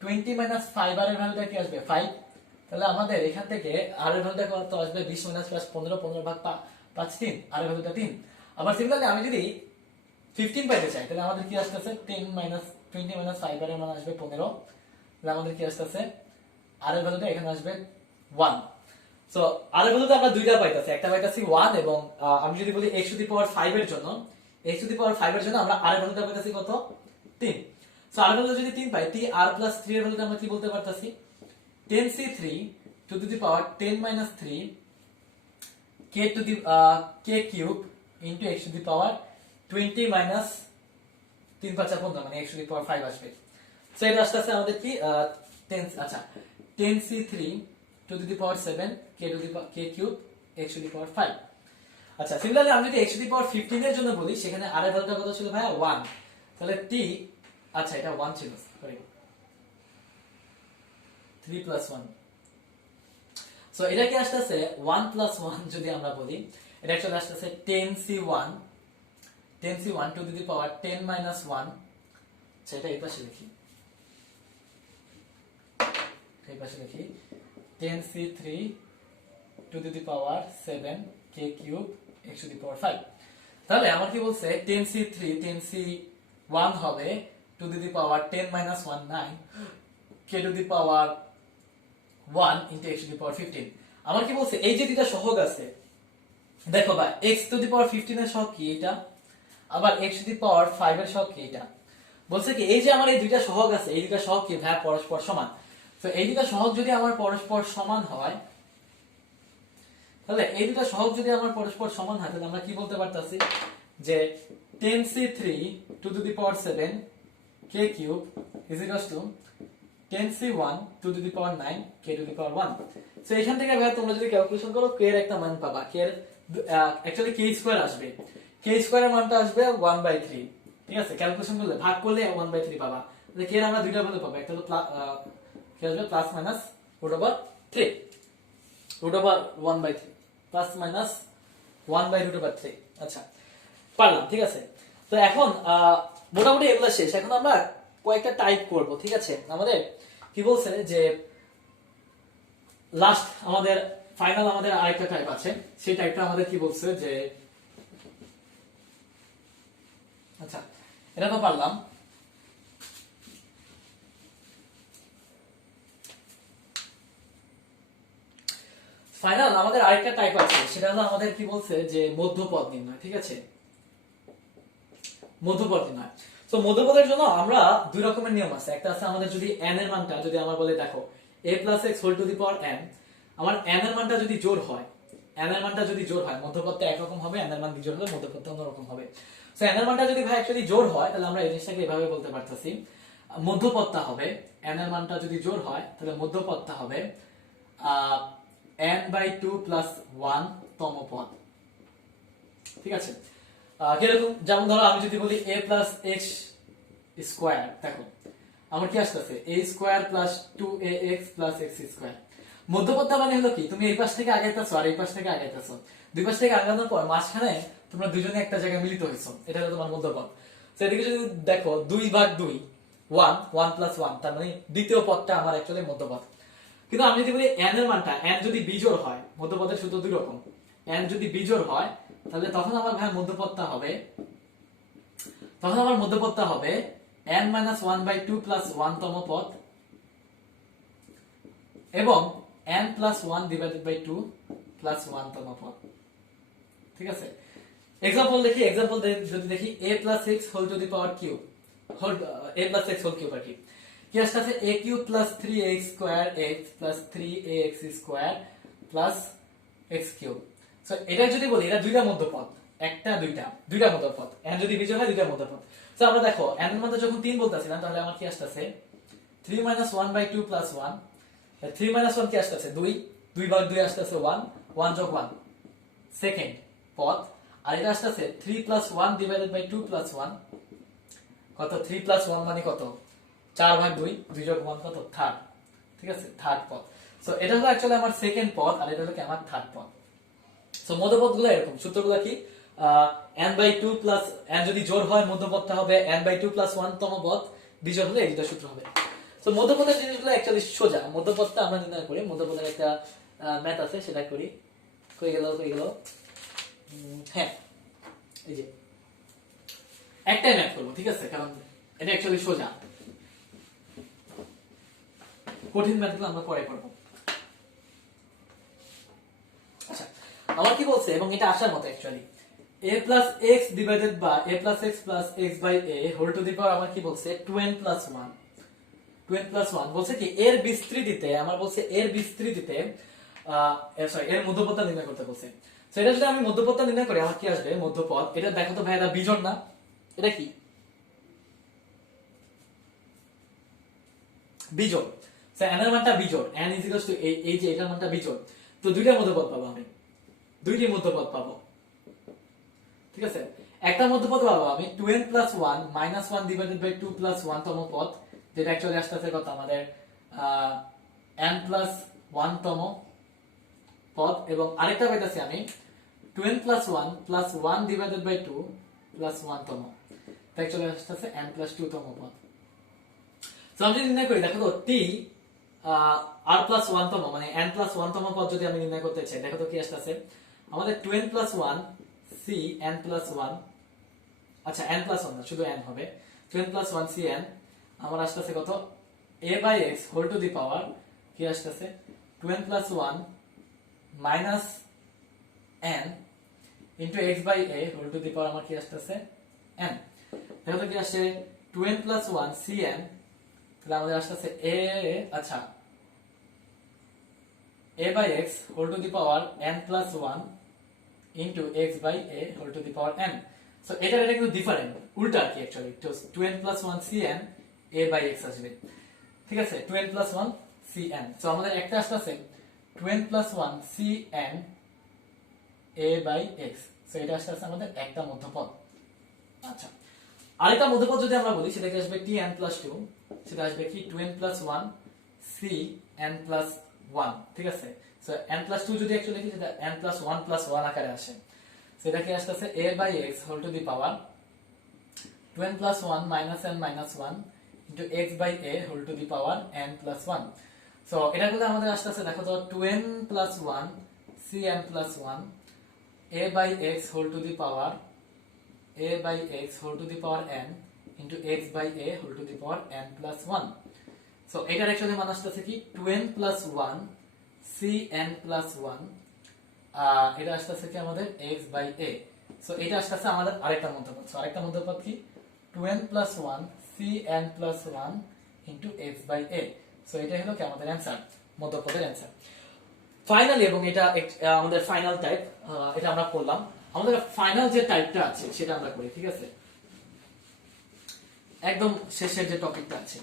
20 মাইনাস 5r এর ভ্যালুটা কি আসবে 5। তাহলে আমাদের এখান থেকে r এর ভ্যালুটা কত আসবে 20 মাইনাস প্লাস 15, 15 ভাগ 5 3, r এর ভ্যালুটা 3। আবার সিমিলারলি আমি যদি 15 পাইতে চাই তাহলে আমাদের কি আসছে 10 মাইনাস 20 মাইনাস 5r এর মান আসবে 15, তাহলে আমাদের কি আসছে r এর ভ্যালুটা এখানে আসবে 1। সো আর এর মধ্যে আমরা দুইটা পাইতাছি, একটা পাইতাছি 1 এবং আমি যদি বলি x টু দি পাওয়ার 5 এর জন্য, x টু দি পাওয়ার 5 এর জন্য আমরা আর এর ভ্যালুটা পাইতাছি কত 3। সো আর এর ভ্যালু যদি 3 পাই, t r প্লাস 3 এর ভ্যালুটা আমরা কি বলতে পারতাছি 10c3 to the power 10 minus 3 k to the k cube into x to the power 20 minus 3 5 15 মানে x টু দি পাওয়ার 5 আসবে। সো এটা আসছে আমাদের কি 10, আচ্ছা 10c3 to the power 7 k to the k cube x to the power 5। আচ্ছা similarly আমি যদি x টু দি পাওয়ার 15 এর জন্য বলি, সেখানে r এর ভ্যালুটা কত ছিল ভাই 1, তাহলে t, আচ্ছা এটা 1 ছিল সরি 3 প্লাস 1। সো এটা কি আসছে 1 প্লাস 1 যদি আমরা বলি, এটা অ্যাকচুয়ালি আসছে 10c1 two the power 10 minus 1। আচ্ছা এটা এই পাশে লিখি, এই পাশে লিখি 10c3 to the power 7 k cube x to the power 5। তাহলে আমার কি বলছে 10c1 হবে to the power 10 minus 1 9 k to the power 1 into x to the power 15। আমার কি বলছে এই যে দুইটা সহগ আছে, দেখো ভাই x টু দি পাওয়ার 15 এর সহগ কি এটা, আবার x টু দি পাওয়ার 5 এর সহগ কি এটা। বলছে কি এই যে আমার এই দুইটা সহগ আছে, এই দুইটা সহগ কি ভাই পরস্পর সমান। তো এই দুটো সহগ যদি আমার পরস্পর সমান হয়, তাহলে এই দুটো সহগ যদি আমার পরস্পর সমান হয়, তাহলে আমরা কি বলতে পারতাছি যে 10c3 to the power 7 k cube is equals to 10c1 two the power 9 k to the power 1। So এখান থেকে ভাই তোমরা যদি ক্যালকুলেশন করো k এর একটা মান পাবা, k এর অ্যাকচুয়ালি k স্কয়ার আসবে, k স্কয়ারের মানটা আসবে 1/3, ঠিক আছে, ক্যালকুলেশন করলে ভাগ করলে 1/3 পাবা। তাহলে k এর আমরা দুইটা ভ্যালু পাবো, একটা হলো কি আসবে প্লাস মাইনাস √3 √1/3 প্লাস মাইনাস 1/√3। আচ্ছা পারলাম, ঠিক আছে। তো এখন মোটামুটি এগুলো শেষ। এখন আমরা কয়েকটা টাইপ করব, ঠিক আছে। আমাদের কি বলছে যে লাস্ট আমাদের ফাইনাল আমাদের আরেকটা টাইপ আছে, সেই টাইপটা আমাদের কি বলছে যে আচ্ছা এটা তো পারলাম। ফাইনাল আমাদের আরেকটা টাইপ আছে, সেটা হলো আমাদের কি বলছে যে মধ্যপদ নির্ণয়, ঠিক আছে। মধ্যপদ নির্ণয়। তো মধ্যপদের জন্য আমরা দুই রকমের নিয়ম আছে। একটা আছে আমাদের যদি n এর মানটা যদি আমার বলে দেখো a + x whole to the power n, আমার n এর মানটা যদি জোড় হয়, n এর মানটা যদি জোড় হয় মধ্যপদটা একরকম হবে, n এর মান বিজোড় হলে মধ্যপদটা অন্যরকম হবে। সো n এর মানটা যদি ভাই অ্যাকচুয়ালি জোড় হয় তাহলে আমরা এই জিনিসটাকে এভাবে বলতে পারতেছি, মধ্যপদটা হবে n এর মানটা যদি জোড় হয় তাহলে মধ্যপদটা হবে n/2 + 1 তম পদ, ঠিক আছে। কিরকম, যেমন ধরো আমি যদি বলি a + x স্কয়ার, দেখো আমার কি আসতেছে a square + 2ax + x square. মধ্যপদটা মানে হলো কি, তুমি এই পাশ থেকে আগাইতেছো আর এই পাশ থেকে আগাইতেছো, দুই পাশ থেকে আগানোর পর মাঝখানে তোমরা দুজনে একটা জায়গায় মিলিত হইছো, এটা হলো তোমার মধ্যপদ। তো এদিকে যদি দেখো 2/2 1 1 + 1, তার মানে দ্বিতীয় পদটা আমার অ্যাকচুয়ালি মধ্যপদ। কিন্তু আমি যদি বলি n এর মানটা, n যদি বিজোড় হয়, মধ্যপদের সূত্র দুই রকম, n যদি বিজোড় হয় তাহলে তখন আমার ভাই মধ্যপদটা হবে n - 1/2 + 1 তম পদ এবং n + 1/2 + 1 তম পদ, ঠিক আছে। एग्जांपल দেখি, যদি দেখি a + x whole to the power cube, a + x whole cube আর কি আসছে a³ + 3x² x + 3ax² + x³ so এটা যদি বলি এটা দুইটা মধ্যপদ, একটা দুইটা মধ্যপদ, n যদি বিজোড় হয় দুইটা মধ্যপদ। সো আমরা দেখো n এর মধ্যে যখন 3 বলতাছিলাম তাহলে আমার কি আসছে 3 - 1/2 + 1, 3 - 1 কি আসছে 2, 2/2 আসছে 1, 1 + 1 সেকেন্ড পদ, আর এটা আসছে 3 + 1/2 + 1 কত, 3 + 1 মানে কত 4/2, 2 + 1 কত থার্ড, ঠিক আছে, থার্ড পদ। সো এটা হলো অ্যাকচুয়ালি আমার সেকেন্ড পদ আর এটা হলো কি আমার থার্ড পদ। সো মধ্যপদগুলো এরকম, সূত্রগুলো কি n/2 + n যদি জোড় হয় মধ্যপদটা হবে n/2 + 1 তম পদ, বিজোড় হলে এই দুটো সূত্র হবে। সো মধ্যপদের জিনিসগুলো অ্যাকচুয়ালি সোজা, মধ্যপদটা আমরা নির্ণয় করি, মধ্যপদের একটা ম্যাথ আছে সেটা করি। কই গেল হ্যাঁ এই যে একটাই ম্যাথ করব, ঠিক আছে, কারণ এটা অ্যাকচুয়ালি সোজা, কঠিন ম্যাথগুলো আমরা পরে করব। আচ্ছা আমার কি বলছে, এবং এটা আসার মতো actually a + x divided by a + x + x/a whole to the power আমার কি বলছে 2n + 1, 2n + 1 বলছে কি এর বিস্তৃতিতে, আমার বলছে এর বিস্তৃতিতে সরি এর মধ্যপদটা নির্ণয় করতে বলছে। সো এটা যদি আমি মধ্যপদটা নির্ণয় করি আমার কি আসবে মধ্যপদ, এটা দেখো তো ভাই এটা বিজোড় না, এটা কি বিজোড়। সো n এর মানটা বিজোড়, n = এই যে এটার মানটা বিজোড়, তো দুইটা মধ্যপদ পাবো আমি, দুইটি মধ্যপদ পাবো, ঠিক আছে। একটা মধ্যপদ পাবো আমি 2n + 1 - 1/2 + 1 তম পদ, যেটা অ্যাকচুয়ালি আসছে কত আমাদের n + 1 তম পদ, এবং আরেকটা পাইতাছি আমি 2n + 1 + 1/2 + 1 তম, তাই চলে আসছে n + 2 তম পদ। সো আমি যদি নির্ণয় করি দেখো তো t r + 1 তম মানে n + 1 তম পদ যদি আমি নির্ণয় করতে চাই, দেখো তো কি আসছে আমাদের 2n + 1 c n + 1, আচ্ছা n + 1 না শুধু n হবে, 2n + 1 cn আমার আসছে কত a/x হোল টু দি পাওয়ার কি আসছে 2n + 1 minus n into x/a whole to the power আমার কি আসছে n। দেখো তো কি আসছে 2n + 1 cn, তাহলে আমাদের আসছে a, আচ্ছা a/x whole to the power n + 1 into x/a whole to the power n। So এটা কিন্তু ডিফারেন্ট, উল্টা আর কি অ্যাকচুয়ালি, তো 2n + 1 cn a/x আসবে, ঠিক আছে, 2n + 1 cn। সো আমাদের একটা আসছে 2n + 1 cn a/x, সো এটা আসছে আমাদের একটা মধ্যপদ। আচ্ছা আরেকটা মধ্যপদ যদি আমরা বলি সেটা কি আসবে tn + 2, সেটা আসবে কি 2n + 1 cn + 1, ঠিক আছে। সো n+2 যদি অ্যাকচুয়ালি লিখি সেটা n+1+1 আকারে আসে। সেটা কি আসতেছে a/x whole to the power 2n+1 n -1 into x/a whole to the power n+1। So এটা করলে আমাদের আসতেছে দেখো তো 2n+1 cn+1 a/x whole to the power n into x/a whole to the power n+1। So এটার actually মান আসতেছে কি 2n+1 cn+1 এটা আসতেছে কি আমাদের x/a। সো এটা আসতেছে আমাদের আরেকটা মধ্যপদ। সো আরেকটা মধ্যপদ কি 2n+1 cn+1 into x/a। So এটা হলো কি আমাদের অ্যানসার, মধ্যপদের অ্যানসার। ফাইনালি, এবং এটা আমাদের ফাইনাল টাইপ, এটা আমরা করলাম। আমাদের ফাইনাল যে টাইপটা আছে সেটা আমরা করি, ঠিক আছে। একদম শেষের যে টপিকটা আছে,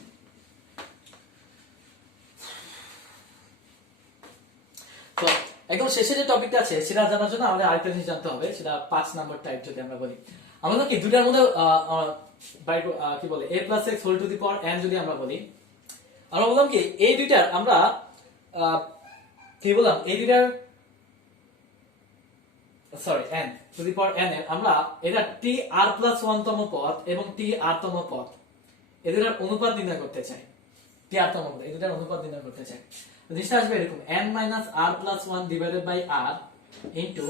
তো একদম শেষের যে টপিকটা আছে সেটা জানার জন্য আমাদের আরেকটা জিনিস জানতে হবে, সেটা 5 নাম্বার টাইপ যদি আমরা বলি। আমরা কি দুটার মধ্যে কি বলে a+x whole to the power n যদি আমরা বলি, আমরা বললাম কি এই দুইটার আমরা কি বললাম, এই দুইটার sorry n two the power n এর আমরা এটা tr+1 তম পদ এবং tr তম পদ এই দুটার অনুপাত নির্ণয় করতে চাই। tr তম পদ এই দুটার অনুপাত নির্ণয় করতে চাই। জিনিসটা আসবে এরকম n - r+1 divided by r into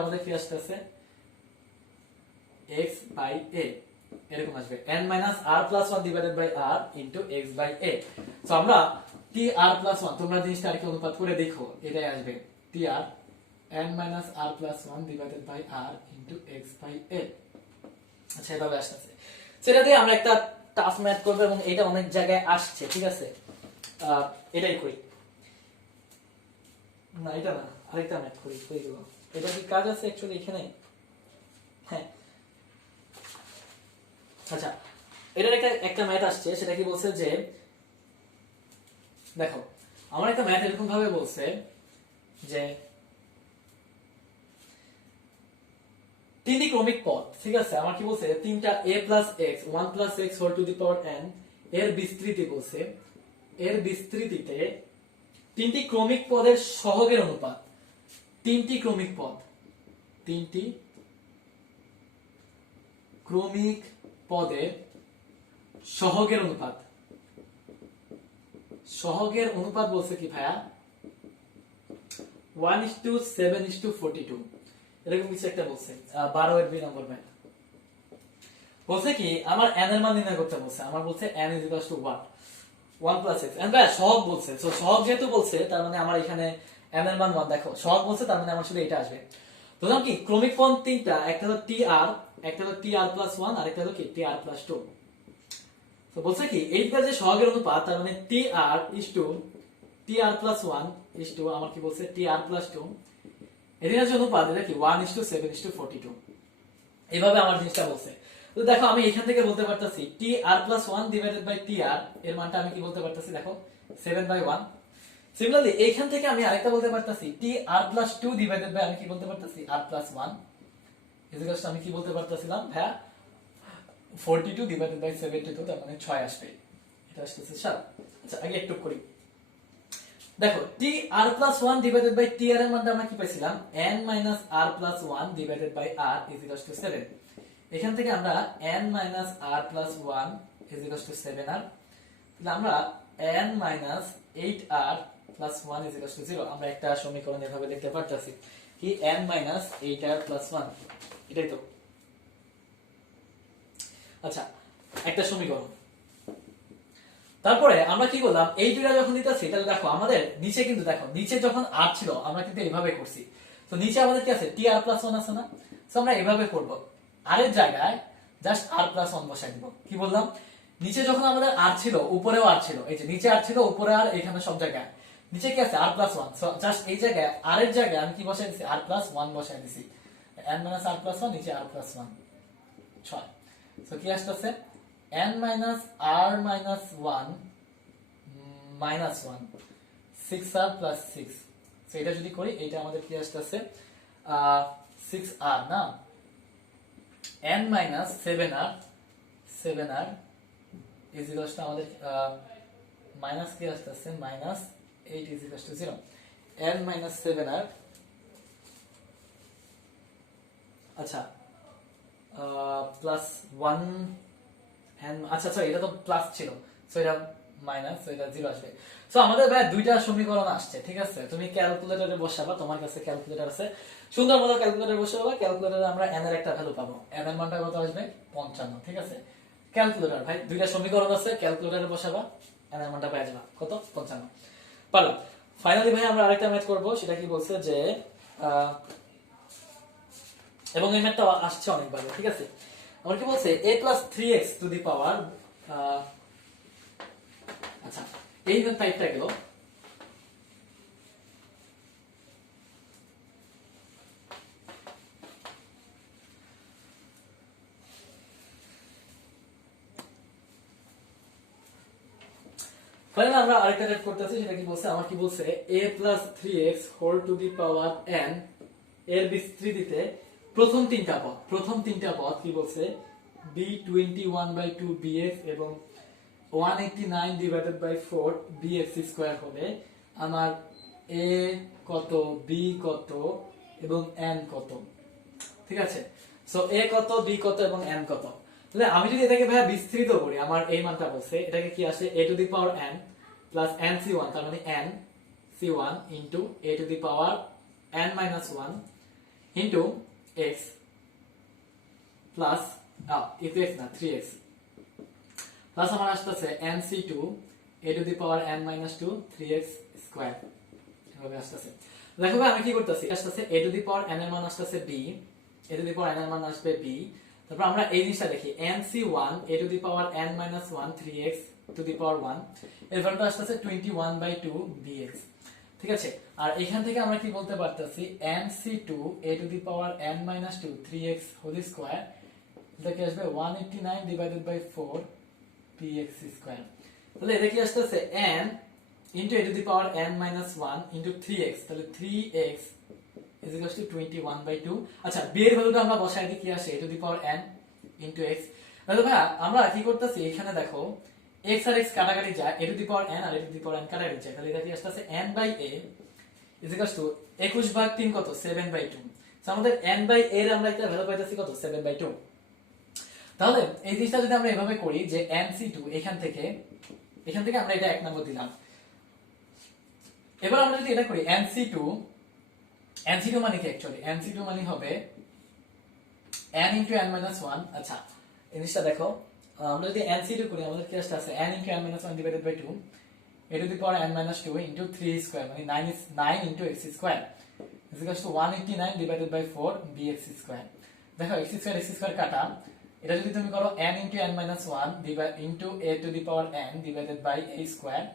আমাদের কি আসতেছে x/a, এরকম আসবে n - r+1 divided by r into x/a। So আমরা tr+1, তোমরা জিনিসটা আর কি অনুপাত করে দেখো, এটাই আসবে tr n - r+1 divided by r into x/a। আচ্ছা, এভাবে আসছে। সেটা দিয়ে আমরা একটা টাফ ম্যাথ করব এবং এটা অনেক জায়গায় আসছে, ঠিক আছে। এটাই করি না, এটা না, আরেকটা ম্যাথ করি। এটা কি কাজ আছে অ্যাকচুয়ালি এখানে? হ্যাঁ, আচ্ছা, এটার একটা ম্যাথ আসছে, সেটা কি বলছে যে দেখো আমার একটা ম্যাথ এরকম ভাবে বলছে যে তিনটি ক্রমিক পদ, ঠিক আছে। আমার কি বলছে তিনটা a+x 1+x whole to the power n এর বিস্তৃতি বলছে, এর বিস্তৃতিতে তিনটি ক্রমিক পদের সহগের অনুপাত, তিনটি ক্রমিক পদের সহগের অনুপাত বলছে কি ভাইয়া 1:7:42, এরকম কিছু একটা বলছে। 12 এর 2 নম্বর ম্যাথ বলছে কি আমার n এর মান নির্ণয় করতে বলছে। আমার বলছে n = what 1+x, and ভাই সহগ বলছে। সো সহগ যেহেতু বলছে তার মানে আমার এখানে n এর মান 1, দেখো সহগ বলছে তার মানে আমার শুধু এটা আসবে। ধরলাম কি ক্রমিক পদ তিনটা, একটা হলো tr, একটা হলো tr+1 আর একটা হলো কি tr+2। তো বলছে কি এইটা যে সহগের অনুপাত, তার মানে tr+1 আমার কি বলছে tr+2, এদের যে অনুপাত এটা কি 1:7:42। এইভাবে আমার জিনিসটা বলছে। তো দেখো আমি এখান থেকে বলতে পারতাছি tr+1 ডিভাইডেড বাই tr এর মানটা আমি কি বলতে পারতাছি, দেখো 7/1। সিমিলারলি এইখান থেকে আমি আরেকটা বলতে পারতাছি tr+2 ডিভাইডেড বাই আমি কি বলতে পারতাছি r+1 ইকুয়ালস আমি কি বলতে পারতাছিলাম ভাইয়া 42 ডিভাইডেড বাই 72, তার মানে 6 আসবে। এটা আসছে 7। আচ্ছা, আগে একটু করি। দেখো tr+1 ডিভাইডেড বাই tr এর মানটা আমরা কি পাইছিলাম n - r+1 divided by r equals to 7। এখান থেকে আমরা n - r+1 equals to 7r, তাহলে আমরা n - 8r+1 ইকুয়ালস টু 0। আমরা একটা সমীকরণ এভাবে লিখতে পারতাছি কি n - 8r+1, এটাই তো। আচ্ছা, একটা সমীকরণ। তারপরে আমরা কি করলাম, এই দুইটা যখন দিতেছি তাহলে দেখো আমাদের নিচে কিন্তু দেখো নিচে যখন r ছিল আমরা কিন্তু এইভাবে করছি। তো নিচে আমাদের কি আছে tr+1 আছে না, তো আমরা এইভাবে করব, r এর জায়গায় জাস্ট r+1 বসাই দিব। কি বললাম, নিচে যখন আমাদের r ছিল উপরেও r ছিল, এই যে নিচে r ছিল উপরে r, এখানে সব জায়গায় নিচে কি আছে r+1। সো জাস্ট এই জায়গায় r এর জায়গায় আমি কি বসাই দিছি r+1 বসাই দিছি, n - r+1 নিচে r+1 6। সো কি আসছে n - r-1 -1 6r + 6। সো এটা যদি করি এটা আমাদের কি আসছে 6r না, n - 7r ইকুয়ালস টু আমাদের মাইনাস কি আসছে 8 is equals to 0 n minus 7r আচ্ছা প্লাস 1 n আচ্ছা সরি এটা তো প্লাস ছিল সো এটা মাইনাস সো এটা 0 আসবে সো আমাদের ভাই দুইটা সমীকরণ আসছে ঠিক আছে তুমি ক্যালকুলেটরে বসাবা তোমার কাছে ক্যালকুলেটর আছে সুন্দর মতো ক্যালকুলেটরে বসাবা ক্যালকুলেটরে আমরা n এর একটা ভ্যালু পাবো n এর মানটা কত আসবে 55 ঠিক আছে ক্যালকুলেটর ভাই দুইটা সমীকরণ আছে ক্যালকুলেটরে বসাবা n এর মানটা পেয়ে যাবা কত 55 পারলাম ফাইনালি ভাই আমরা আরেকটা ম্যাথ করব সেটা কি বলছে যে এবং এই ম্যাথটা আসছে অনেকবার ঠিক আছে আমার কি বলছে a + 3x টু দি পাওয়ার আচ্ছা এই যে টাইপটা গেল ফাইনালি আমরা আরেকটা টাইপ করতেছি সেটা কি বলছে আমার কি বলছে a + 3x whole to the power n এর বিস্তৃতিতে প্রথম তিনটা পদ কি বলছে b21/2 bx এবং 189 ডিভাইডেড বাই 4 bx স্কয়ার হবে আমার a কত b কত এবং n কত ঠিক আছে সো a কত b কত এবং n কত তাহলে আমি যদি এটাকে ভাই বিস্তৃত করি আমার এই মানটা বলছে এটাকে কি আসে a to the power n plus nc1 তার মানে n c1 into a to the power n minus 1 into x plus into x না 3x প্লাস আমার আসতেছে nc2 a to the power n minus 2 3x square এভাবে আসতেছে দেখো ভাই আমি কি করতেছি আসতেছে a to the power n এর মান আসতেছে b a to the power n এর মান আসবে b তারপর আমরা এই জিনিসটা দেখি nc1 a to the power n minus 1 3x to the power 1 এর ভ্যালুটা আসতেছে 21/2 bx ঠিক আছে আর এখান থেকে আমরা কি বলতে পারতেছি nc2 a to the power n minus 2 3x whole square এটা কি আসবে 189 ডিভাইডেড বাই 4 px স্কয়ার তাহলে এটা কি আসছে n into a to the power n minus 1 into 3x তাহলে 3x is equals to 21/2 আচ্ছা b এর ভ্যালুটা আমরা বসাই দিই কি আসে a to the power n into x তাহলে ভাই আমরা কি করতেছি এখানে দেখো x আর x কাটাকাটি যায় a to the power n আর a to the power n কাটাকাটি যায় তাহলে এটা কি আসছে n by a is equals to 21 ভাগ 3 কত 7/2 সো আমাদের n বাই a এর আমরা একটা ভ্যালু পাইতেছি কত 7/2 তাহলে এই জিনিসটা যদি আমরা এভাবে করি যে nc2 এখান থেকে আমরা এটা এক নম্বর দিলাম এবার আমরা যদি এটা করি nc2 মানে কি অ্যাকচুয়ালি nc2 মানে হবে n into n minus 1 আচ্ছা এই জিনিসটা দেখো আমরা যদি nc2 করি আমাদের কি আসছে n into n minus 1 divided by 2 a to the power n minus 2 into 3 square মানে 9 into x square is equals to 189 divided by 4 bx square দেখো x square কাটা এটা যদি তুমি করো n into n minus 1 into a to the power n divided by a square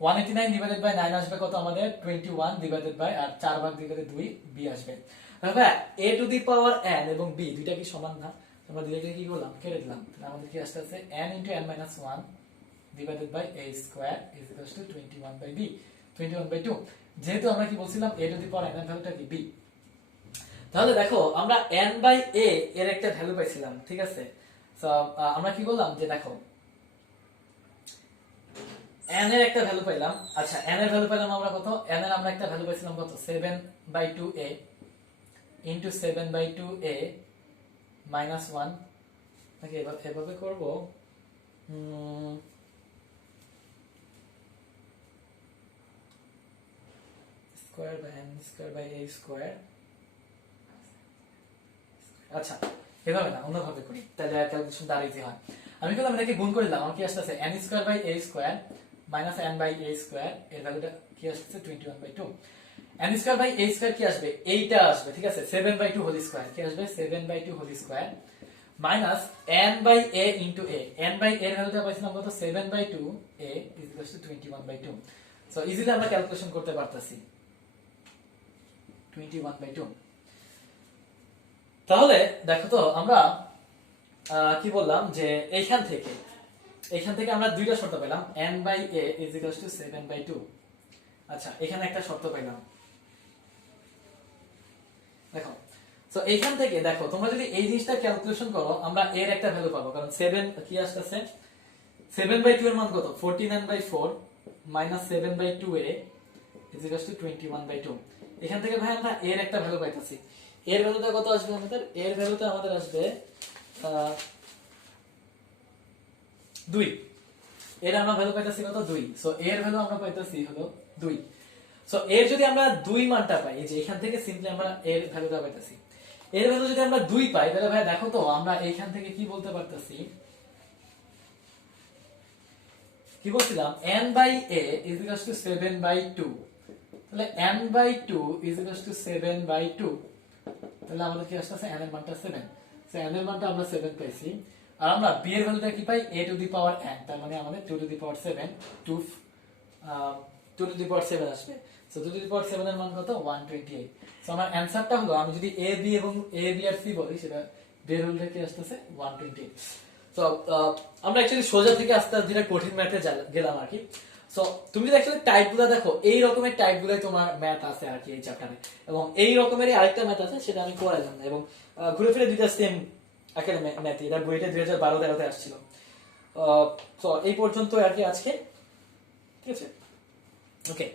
189 divided by 9 আসবে কত আমাদের 21 divided by আর 4 ভাগ দিলে 2 b আসবে তাহলে a to the power n এবং b দুইটা কি সমান না আমরা দিলে কি করলাম কেটে দিলাম তাহলে আমাদের কি আসছে n into n minus 1 divided by a square is equals to 21 by b 21/2 যেহেতু আমরা কি বলছিলাম a to the power n এর ভ্যালুটা কি b তাহলে দেখো আমরা n by a এর একটা ভ্যালু পাইছিলাম ঠিক আছে সো আমরা কি করলাম যে দেখো n এর একটা ভ্যালু পাইলাম আচ্ছা n এর ভ্যালু পাইলাম আমরা কত n এর আমরা একটা ভ্যালু পাইছিলাম কত 7/2a into 7/2a minus 1 নাকি এভাবে করব square by n square by a square আচ্ছা এভাবে না অন্যভাবে করি তাহলে ক্যালকুলেশন দাঁড় ইজি হয় আমি করলাম এটাকে গুণ করে দিলাম আমার কি আসছে n square by a square minus n by a square এর ভ্যালুটা কি আসছে 21/2 n square by a square কি আসবে এইটা আসবে ঠিক আছে 7/2 হোল স্কয়ার কি আসবে 7/2 whole square minus n by a into a n by a এর ভ্যালুটা পাইছিলাম কত 7/2 a is equals to 21/2 so easily আমরা ক্যালকুলেশন করতে পারতাছি 21/2 তাহলে দেখো তো আমরা কি বললাম যে এইখান থেকে আমরা দুইটা শর্ত পেলাম n by a is equals to 7/2 আচ্ছা এখানে একটা শর্ত পেলাম দেখো সো এইখান থেকে দেখো তোমরা যদি এই জিনিসটা ক্যালকুলেশন করো আমরা এর একটা ভ্যালু পাবো কারণ 7 কি আসছে 7/2 এর মান কত 49/4 minus 7/2 A is equal to 21/2। এখান থেকে ভাই আমরা এর একটা ভ্যালু পাইতাছি। এর ভ্যালুটা কত আসবে আমাদের? এর ভ্যালুটা আমাদের আসবে 2। এর আমরা ভ্যালু পাইতাছি কত? 2। সো এর ভ্যালু আমরা পাইতাছি হলো 2। সো এর যদি আমরা 2 মানটা পাই, এই যে এখান থেকে সিম্পলি আমরা এর ভ্যালুটা পাইতাছি। এর ভ্যালু যদি আমরা 2 পাই তাহলে ভাই দেখো তো আমরা এইখান থেকে কি বলতে পারতাছি, কি বলছিলাম n/a is equal to 7/2। তাহলে n/2 is equal to 7/2। তাহলে আমাদের কি আসছে? n এর মানটা 7। সো n এর মানটা আমরা 7 পাইছি। আর আমরা b এর ভ্যালুটা কি পাই? a to the power n, তার মানে আমাদের 2 two the power 7 2 two the power 7 আসবে। সো 2 টু দি পাওয়ার 7 এর মান কত? 128। সো আমার অ্যানসারটা হলো, আমি যদি a b এবং a b আর c বলি, সেটা b এর ভ্যালুটা কি আসছে? 128। তো আমরা অ্যাকচুয়ালি সোজা থেকে আস্তে আস্তে ধীরে কঠিন ম্যাথে গেলাম আর কি। সো তুমি যদি অ্যাকচুয়ালি টাইপগুলো দেখো, এই রকমের টাইপগুলোই তোমার ম্যাথ আছে আর কি এই চ্যাপ্টারে, এবং এই রকমেরই আরেকটা ম্যাথ আছে, সেটা আমি করাইলাম না, এবং ঘুরে ফিরে দুইটা সেম আকারে ম্যাথ, এটা বইটা 2012-13 আসছিল। তো এই পর্যন্ত আর কি আজকে, ঠিক আছে, ওকে।